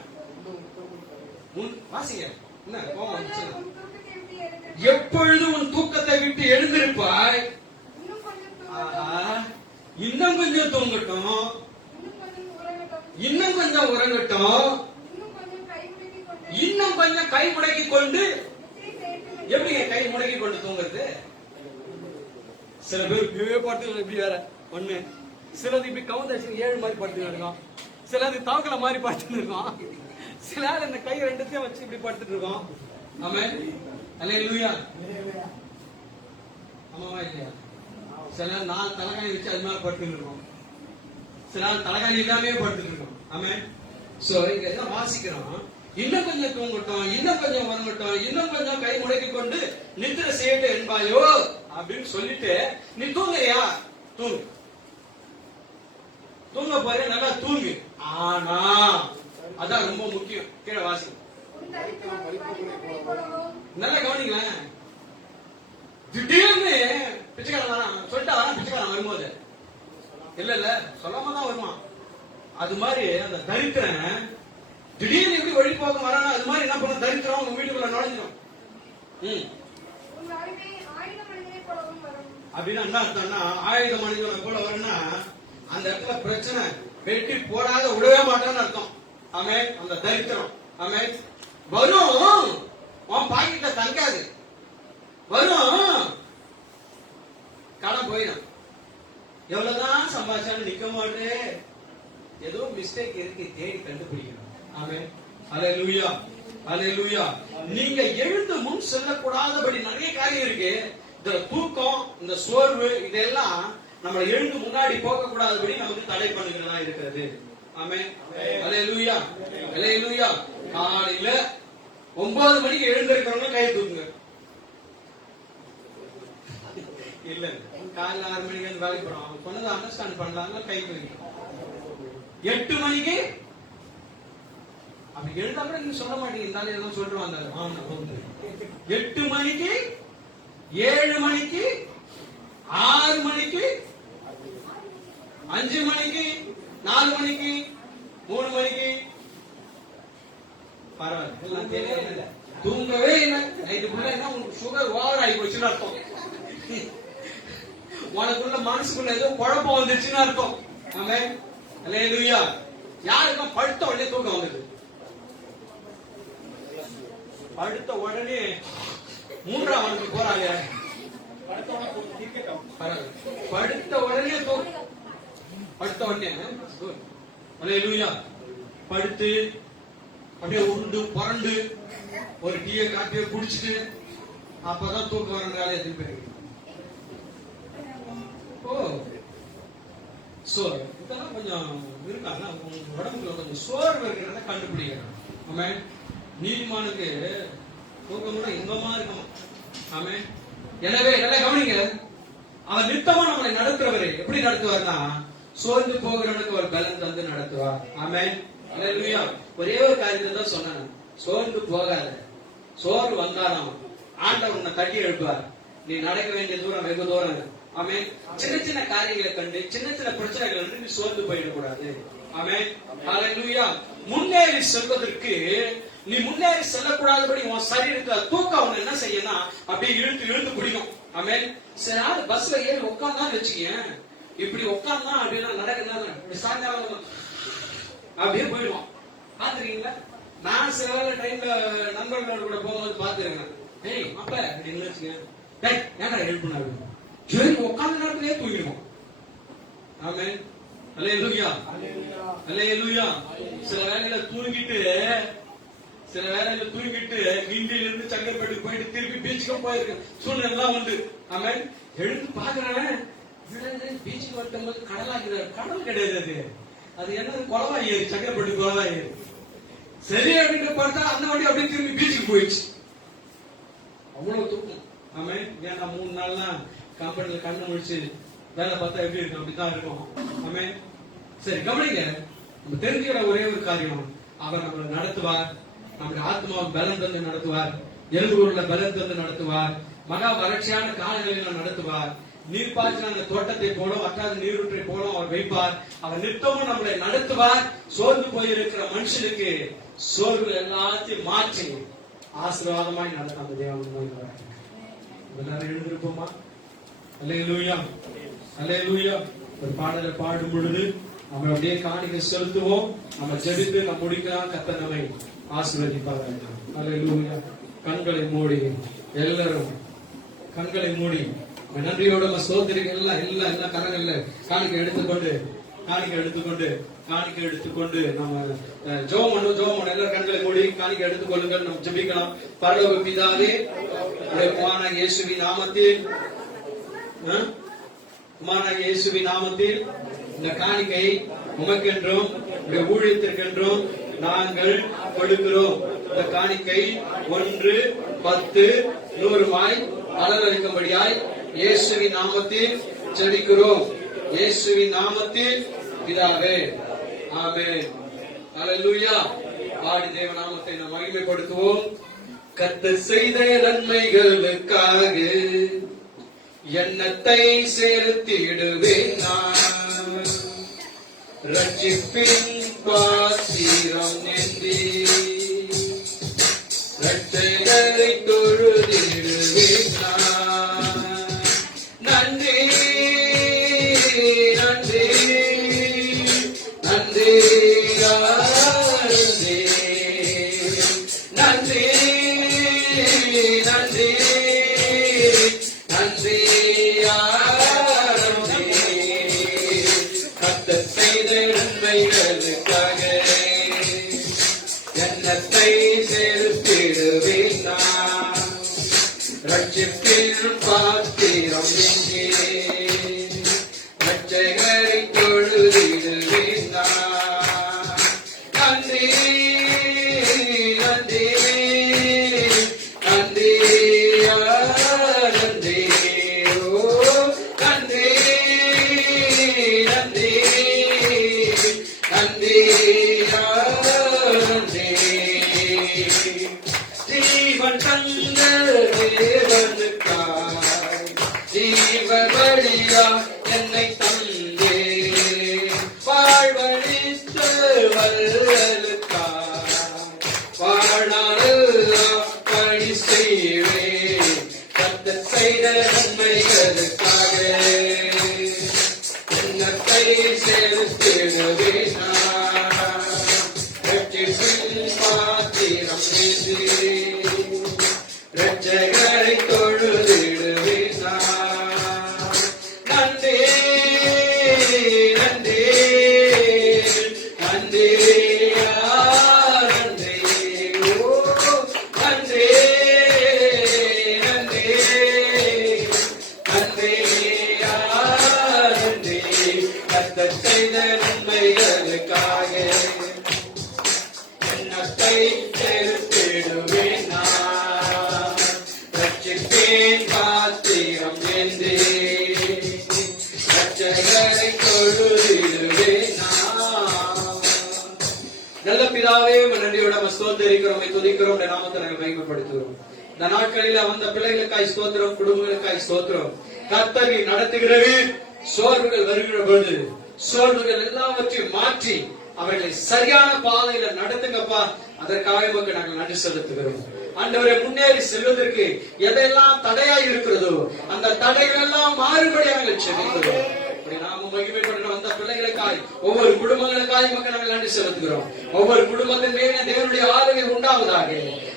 வாசிங்க என்ன கோபம் வந்துச்சு. எப்பொழுது உன் தூக்கத்தை விட்டு எழுந்திருப்பாய். இன்னும் கொஞ்சம் தூங்கட்டும், இன்னும் கொஞ்சம் உறங்கட்டும், இன்னும் கொஞ்சம் கை முடக்கி கொண்டு. எப்படி கை முடக்கி கொண்டு தூங்குறது? சில பேர் படுத்து இப்படி வேற ஒண்ணு, சிலது இப்படி கவுந்தரிசி 7 மாதிரி படுத்துட்டு இருக்கோம், சிலது தாக்கல மாதிரி படுத்துட்டு இருக்கோம், சிலர் இந்த கை ரெண்டுத்தையும் வச்சு இப்படி படுத்துட்டு இருக்கோம். ஆமென் அல்லேலூயா. ஆமாவா இல்லையா? சில 4 தலைகாணி வச்சு அது மாதிரி படுத்துட்டு இருக்கோம், சில தலைகாணி இல்லாமே படுத்துட்டு இருக்கோம். ஆமென். சோ இங்க என்ன வாசிக்கிறோம், இன்னும் கொஞ்சம் தூங்கட்டும், இன்னும் கொஞ்சம் வரங்கட்டும், இன்னும் கொஞ்சம் கை முடக்கி கொண்டு நித்திர செய்யட்டு என்பாயோ அப்படின்னு சொல்லிட்டு நீ தூங்குறியா? தூங்கு, தூங்க பாரு, நல்லா தூங்கு. ஆனா அதான் ரொம்ப முக்கியம். கீழே வாசி, நல்லா கவனிங்களேன். திடீர்னு பிச்சைக்காரன் வரான் சொல்லிட்டா வரான், பிச்சைக்காரன் வரும்போது இல்ல சொல்லாம தான் வருவான். அது மாதிரி அந்த தரித்திரன் திடீர்னு எப்படி வழி போக வரானா, அது மாதிரி என்ன பண்ண தரித்திரம் உங்க வீட்டுக்குள்ள நுழைஞ்சிடும். அப்படின்னா என்ன அர்த்தம்னா, ஆயுத மனிதனை போல வரும்னா அந்த இடத்துல பிரச்சனை வெட்டி போடாத விடவே மாட்டான்னு அர்த்தம். ஆமே, அந்த தரித்திரம் ஆமே வரும், உன் பாக்கெட்ல தங்காது, வரும், கடன் போயிடும். எவ்வளவுதான் சம்பாதிச்சாலும் நிக்க மாட்டே, ஏதோ மிஸ்டேக் இருக்கு, தேடி கண்டுபிடிக்கணும். ஆமே அல்லேலூயா அல்லேலூயா. நீங்க எழுந்து முன் செல்லக்கூடாதபடி நிறைய காரியம் இருக்கு. இந்த தூக்கம், இந்த சோர்வு, இதெல்லாம் நம்ம எழுந்து முன்னாடி போக கூடாதபடி நமக்கு தடை பண்ணுகிறதா இருக்கிறது. ஆமே அல்லேலூயா அல்லேலூயா. காலையில 9 மணிக்கு எழுந்திருக்கிறவங்க கை தூக்குங்க. இல்ல காலையில 6 மணிக்கு வேலைக்கு போறோம், அவங்க சொன்னதை அண்டர்ஸ்டாண்ட் பண்ணலாங்க, கை தூக்கி. 8 மணிக்கு அப்படி எழுதா கூட நீங்க சொல்ல மாட்டீங்க, இருந்தாலும் எதுவும் சொல்லிட்டு 8 மணிக்கு, 7 மணிக்கு, 6 மணிக்கு, 5 மணிக்கு, 4 மணிக்கு, 3 மணிக்கு, பரவாயில்ல தூங்கவே இல்லை. நைட்டுக்குள்ள என்ன உங்களுக்கு சுகர் ஓவர் ஆகி போச்சுன்னு அர்த்தம், உனக்குள்ள மனசுக்குள்ள ஏதோ குழப்பம் வந்துச்சுன்னு அர்த்தம். ஆமென் அல்லேலூயா. யாருக்கும் படுத்த உடனே தூக்கம் வந்தது? படுத்த உடனே 3ஆம் வகுப்பு போறாங்க, படுத்த உடனே தூக்கம், படுத்த உடனே அல்லேலூயா. படுத்து அப்படியே உருண்டு புரண்டு ஒரு டீயை காப்பியை குடிச்சிட்டு அப்பதான் தூக்கம் வர வேலையை திருப்பி. ஓ சோறு இதெல்லாம் கொஞ்சம் இருக்காங்க, உடம்புக்குள்ள கொஞ்சம் சோர்வு இருக்கிறத கண்டுபிடிக்கணும். ஆமே, நீதிமானுக்கு தூக்கம் கூட இன்பமா இருக்கணும். ஆமே, எனவே நல்லா கவனிங்க, அவர் நித்தமா நம்மளை நடத்துறவரை எப்படி நடத்துவார்னா, சோர்ந்து போகிறவனுக்கு ஒரு பலன் தந்து நடத்துவார். ஆமே அல்லேலூயா. ஒரே ஒரு காரியத்தை தான் சொன்னேன், சோர்ந்து போகாத. சோர்வு வந்தாலும் ஆண்டவர் உன்னை தட்டி எழுப்புவார். நீ நடக்க வேண்டிய தூரம் வெகு தூரம். ஆமே, சின்ன சின்ன காரியங்களை கண்டு, சின்ன சின்ன பிரச்சனைகள் கண்டு நீ சோர்ந்து போயிடக்கூடாது. ஆமே அல்லேலூயா. முன்னேறி செல்வதற்கு நீ முன்னேறி செல்லக்கூடாதபடி உன் சரீரத்துல தூக்கம் அவன் என்ன செய்யணும், அப்படியே இழுத்து இழுத்து பிடிக்கும். ஆமே, சில நாள் பஸ்ல ஏறி உட்கார்ந்தான்னு வச்சுக்கேன், இப்படி உட்கார்ந்தான் அப்படின்னா நடக்குது, சாயங்காலம் அப்படியே போயிடுவான். பாத்துருக்கீங்களா? நான் சில வேலை ட்ரெயின்ல நண்பர்களோட கூட போகும்போது பாத்துருக்கேன். ஏய் அப்ப அப்படின்னு வச்சுக்கேன், ஏன்டா எழுப்புனாரு, சரி உட்கார்ந்த நேரத்திலேயே தூங்கிடுவோம். ஆமே அல்லேலூயா அல்லேலூயா. சில வேலையில தூங்கிட்டு சில வேலையில தூங்கிட்டு கிண்டியில இருந்து செங்கல்பட்டு போயிட்டு திருப்பி பீச்சுக்கும் போயிருக்க சூழ்நிலை எல்லாம் உண்டு. ஆமென். எழுந்து பாக்குறவன் பீச்சுக்கு வரும்போது கடலாகிறார். கடல் கிடையாது, அது என்ன குளவா ஏறி செங்கல்பட்டு குளவா ஏறி சரி அப்படின்னு பார்த்தா அந்த வண்டி அப்படியே திரும்பி பீச்சுக்கு போயிடுச்சு. அவ்வளவு தூக்கம். ஆமென். ஏன்னா 3 நாள்னா கம்பெனில கண்ணு முடிச்சு வேலை பார்த்தா எப்படி இருக்கும், அப்படித்தான் இருக்கும். ஆமென். சரி கவனிங்க, நம்ம தெரிஞ்சுக்கிற ஒரே ஒரு காரியம், அவர் நம்மளை நடத்துவார், நம்முடைய ஆத்மாவை பலம் தந்து நடத்துவார், எலும்புள்ள பலம் தந்து நடத்துவார், மகா வறட்சியான காலங்களில் நடத்துவார், நீர் பாய்ச்சின அந்த தோட்டத்தை போலும் வற்றாத நீரூற்றை போலும் அவர் வைப்பார். அவர் நித்தமும் நம்மளை நடத்துவார். சோர்ந்து போயிருக்கிற மனுஷனுக்கு சோர்வு எல்லாத்தையும் மாற்றி ஆசீர்வாதமாய் நடத்த அந்த தேவன் எல்லாரும் எழுந்திருப்போமா? அல்லேலூயா, அல்லேலூயா. ஒரு பாடலை பாடும் பொழுது நம்ம அப்படியே காணிக்கை செலுத்துவோம். நம்ம ஜெபித்து நம்ம முடிக்கலாம். கர்த்தர் நம்மை ஆசீர்வதிப்பார். அல்லேலூயா. கண்களை மூடி எல்லாரும் கண்களை மூடி நன்றியோட சோதரிகள் எல்லாம் கரங்கள்ல காணிக்கை எடுத்துக்கொண்டு நம்ம ஜெபம் எல்லாரும் கண்களை மூடி காணிக்கை எடுத்துக்கொள்ளுங்கள். நம்ம ஜெபிக்கலாம். பரலோக பிதாவே, குமாரனாகிய இயேசுவின் நாமத்தில் இந்த காணிக்கை உமக்கென்றும் ஊழியத்திற்கென்றும் நாங்கள் கொடுக்கிறோம். இந்த காணிக்கை 1, 10, 100 பலனளிக்கும்படியாய் இயேசுவின் நாமத்தில் ஜெபிக்கிறோம். இயேசுவின் நாமத்தில் பிதாவே, ஆமென். அல்லேலூயா. பாடி தேவ நாமத்தை நாம் மகிமைப்படுத்துவோம். கர்த்தர் செய்த நன்மைகளுக்காக எண்ணத்தை செலுத்திடுவேன் நான், ரட்சிப்பின் பாத்திரம் நென்றி ரட்சகரை தொழுதிடுவேன் நான். நன்றி நன்றி நன்றி நன்றி நன்றி நன்றி கர்த்தர் செய்த நன்மைகளுக்காக எண்ணத்தை செலுத்திடுவேன் நான், ரட்சிப்பின் பாத்திரம் நெஞ்சே ரட்சகரை தொழுதிடுவேன் நான். நன்றி நன்றி நன்றி நன்றி ஓ நன்றி நன்றி நன்றி நன்றி. ஜீவன் தந்த தேவனுக்காய் ஜீவ வழியா என்னை தந்தே வாழ்வழித்த வல்லலுக்காய் வாழ்நாளெல்லாம் பணி செய்வேன். கர்த்தர் செய்த நன்மைகளுக்காக எண்ணத்தை செலுத்திடுவேன் நான், ரட்சிப்பின் பாத்திரம் நெஞ்சே ரட்சகரை தொழுதிடுவேன் நான். நன்றி நன்றி நன்றி நன்றி ஓ நன்றி நன்றி நன்றி நன்றி. கர்த்தர் செய்த நன்மைகளுக்காக எண்ணத்தை செலுத்திடுவேன் நான், ரட்சிப்பேன் பாத்திரம் நெஞ்சே ரட்சகரை தொழுதிடுவேன் நான். நல்ல பிதாவே, நன்றியோட ஸ்தோத்திரிக்கிறோம், துதிக்கிறோம், நாமத்தை நாங்கள் மகிமைப்படுத்துகிறோம். இந்த நாட்களில் வந்த பிள்ளைகளுக்காய் ஸ்தோத்திரம், குடும்பங்களுக்காய் ஸ்தோத்திரம். கர்த்தரை நடத்துகிறவர் சோர்வுகள் வருகிற பொழுது சோர்வுகள் எல்லாவற்றையும் மாற்றி அவர்களை சரியான பாதையில நடத்துங்கப்பா. அதற்காக உங்களுக்கு நாங்கள் நன்றி செலுத்துகிறோம். ஆண்டவரை முன்னேறி செல்வதற்கு எதெல்லாம் தடையாய் இருக்கிறதோ அந்த தடைகள் எல்லாம் மாறுபடி நாங்கள் செல்கிறோம். நாம மகிமைப்பட்டு வந்த பிள்ளைகளுக்கு குடும்பங்களுக்காய் ஒவ்வொரு குடும்பங்களுக்காய் மக்கள் நாங்கள் நன்றி செலுத்துகிறோம். ஒவ்வொரு குடும்பத்தின் மேலே தேவனுடைய ஆளுகை உண்டாவதாக.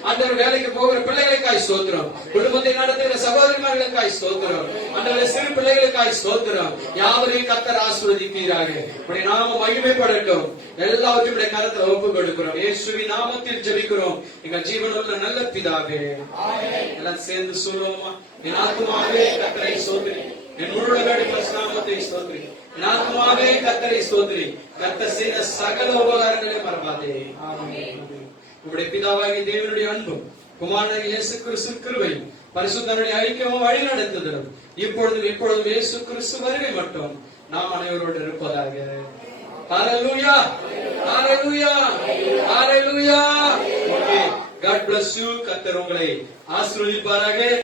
ஆண்டவர் வேலைக்கு போகிற பிள்ளைகளுக்காய் ஸ்தோத்திரம். குடும்பத்தை நடத்துகிற சகோதரிமார்களுக்காய் ஸ்தோத்திரம். ஆண்டவரே சிறு பிள்ளைகளுக்காய் ஸ்தோத்திரம். யாவரையும் கர்த்தர் ஆசீர்வதிப்பீராக. உம்முடைய நாமம் மகிமைப்படட்டும். எல்லாவற்றையும் கரத்தில் ஒப்புக் கொடுக்கிறோம். இயேசுவின் நாமத்தில் ஜெபிக்கிறோம் எங்கள் ஜீவனுள்ள நல்ல பிதாவே. எல்லாம் சேர்ந்து சொல்லுவோமா? என் ஆத்துமாவே கர்த்தரை ஸ்தோத்திரி, என் முழுவலோடு நாமத்தை ஸ்தோத்திரி. என் ஆத்துமாவே கர்த்தரை ஸ்தோத்திரி, கர்த்தர் செய்த சகல உபகாரங்களை மறவாதே. உங்களுடைய பிதாவாகிய தேவனுடைய அன்பும் குமாரனாகிய இயேசு கிறிஸ்து கிருபையும் பரிசுத்தனுடைய ஐக்கியமும் வழி நடத்துதலும் இப்பொழுதும் எப்பொழுதும் இயேசு கிறிஸ்து வருகை மட்டும் நாம் அனைவரோடு இருப்பதாக. Hallelujah, hallelujah, hallelujah. Okay, God bless you. கர்த்தர் உங்களை ஆசீர்வதிப்பாராக.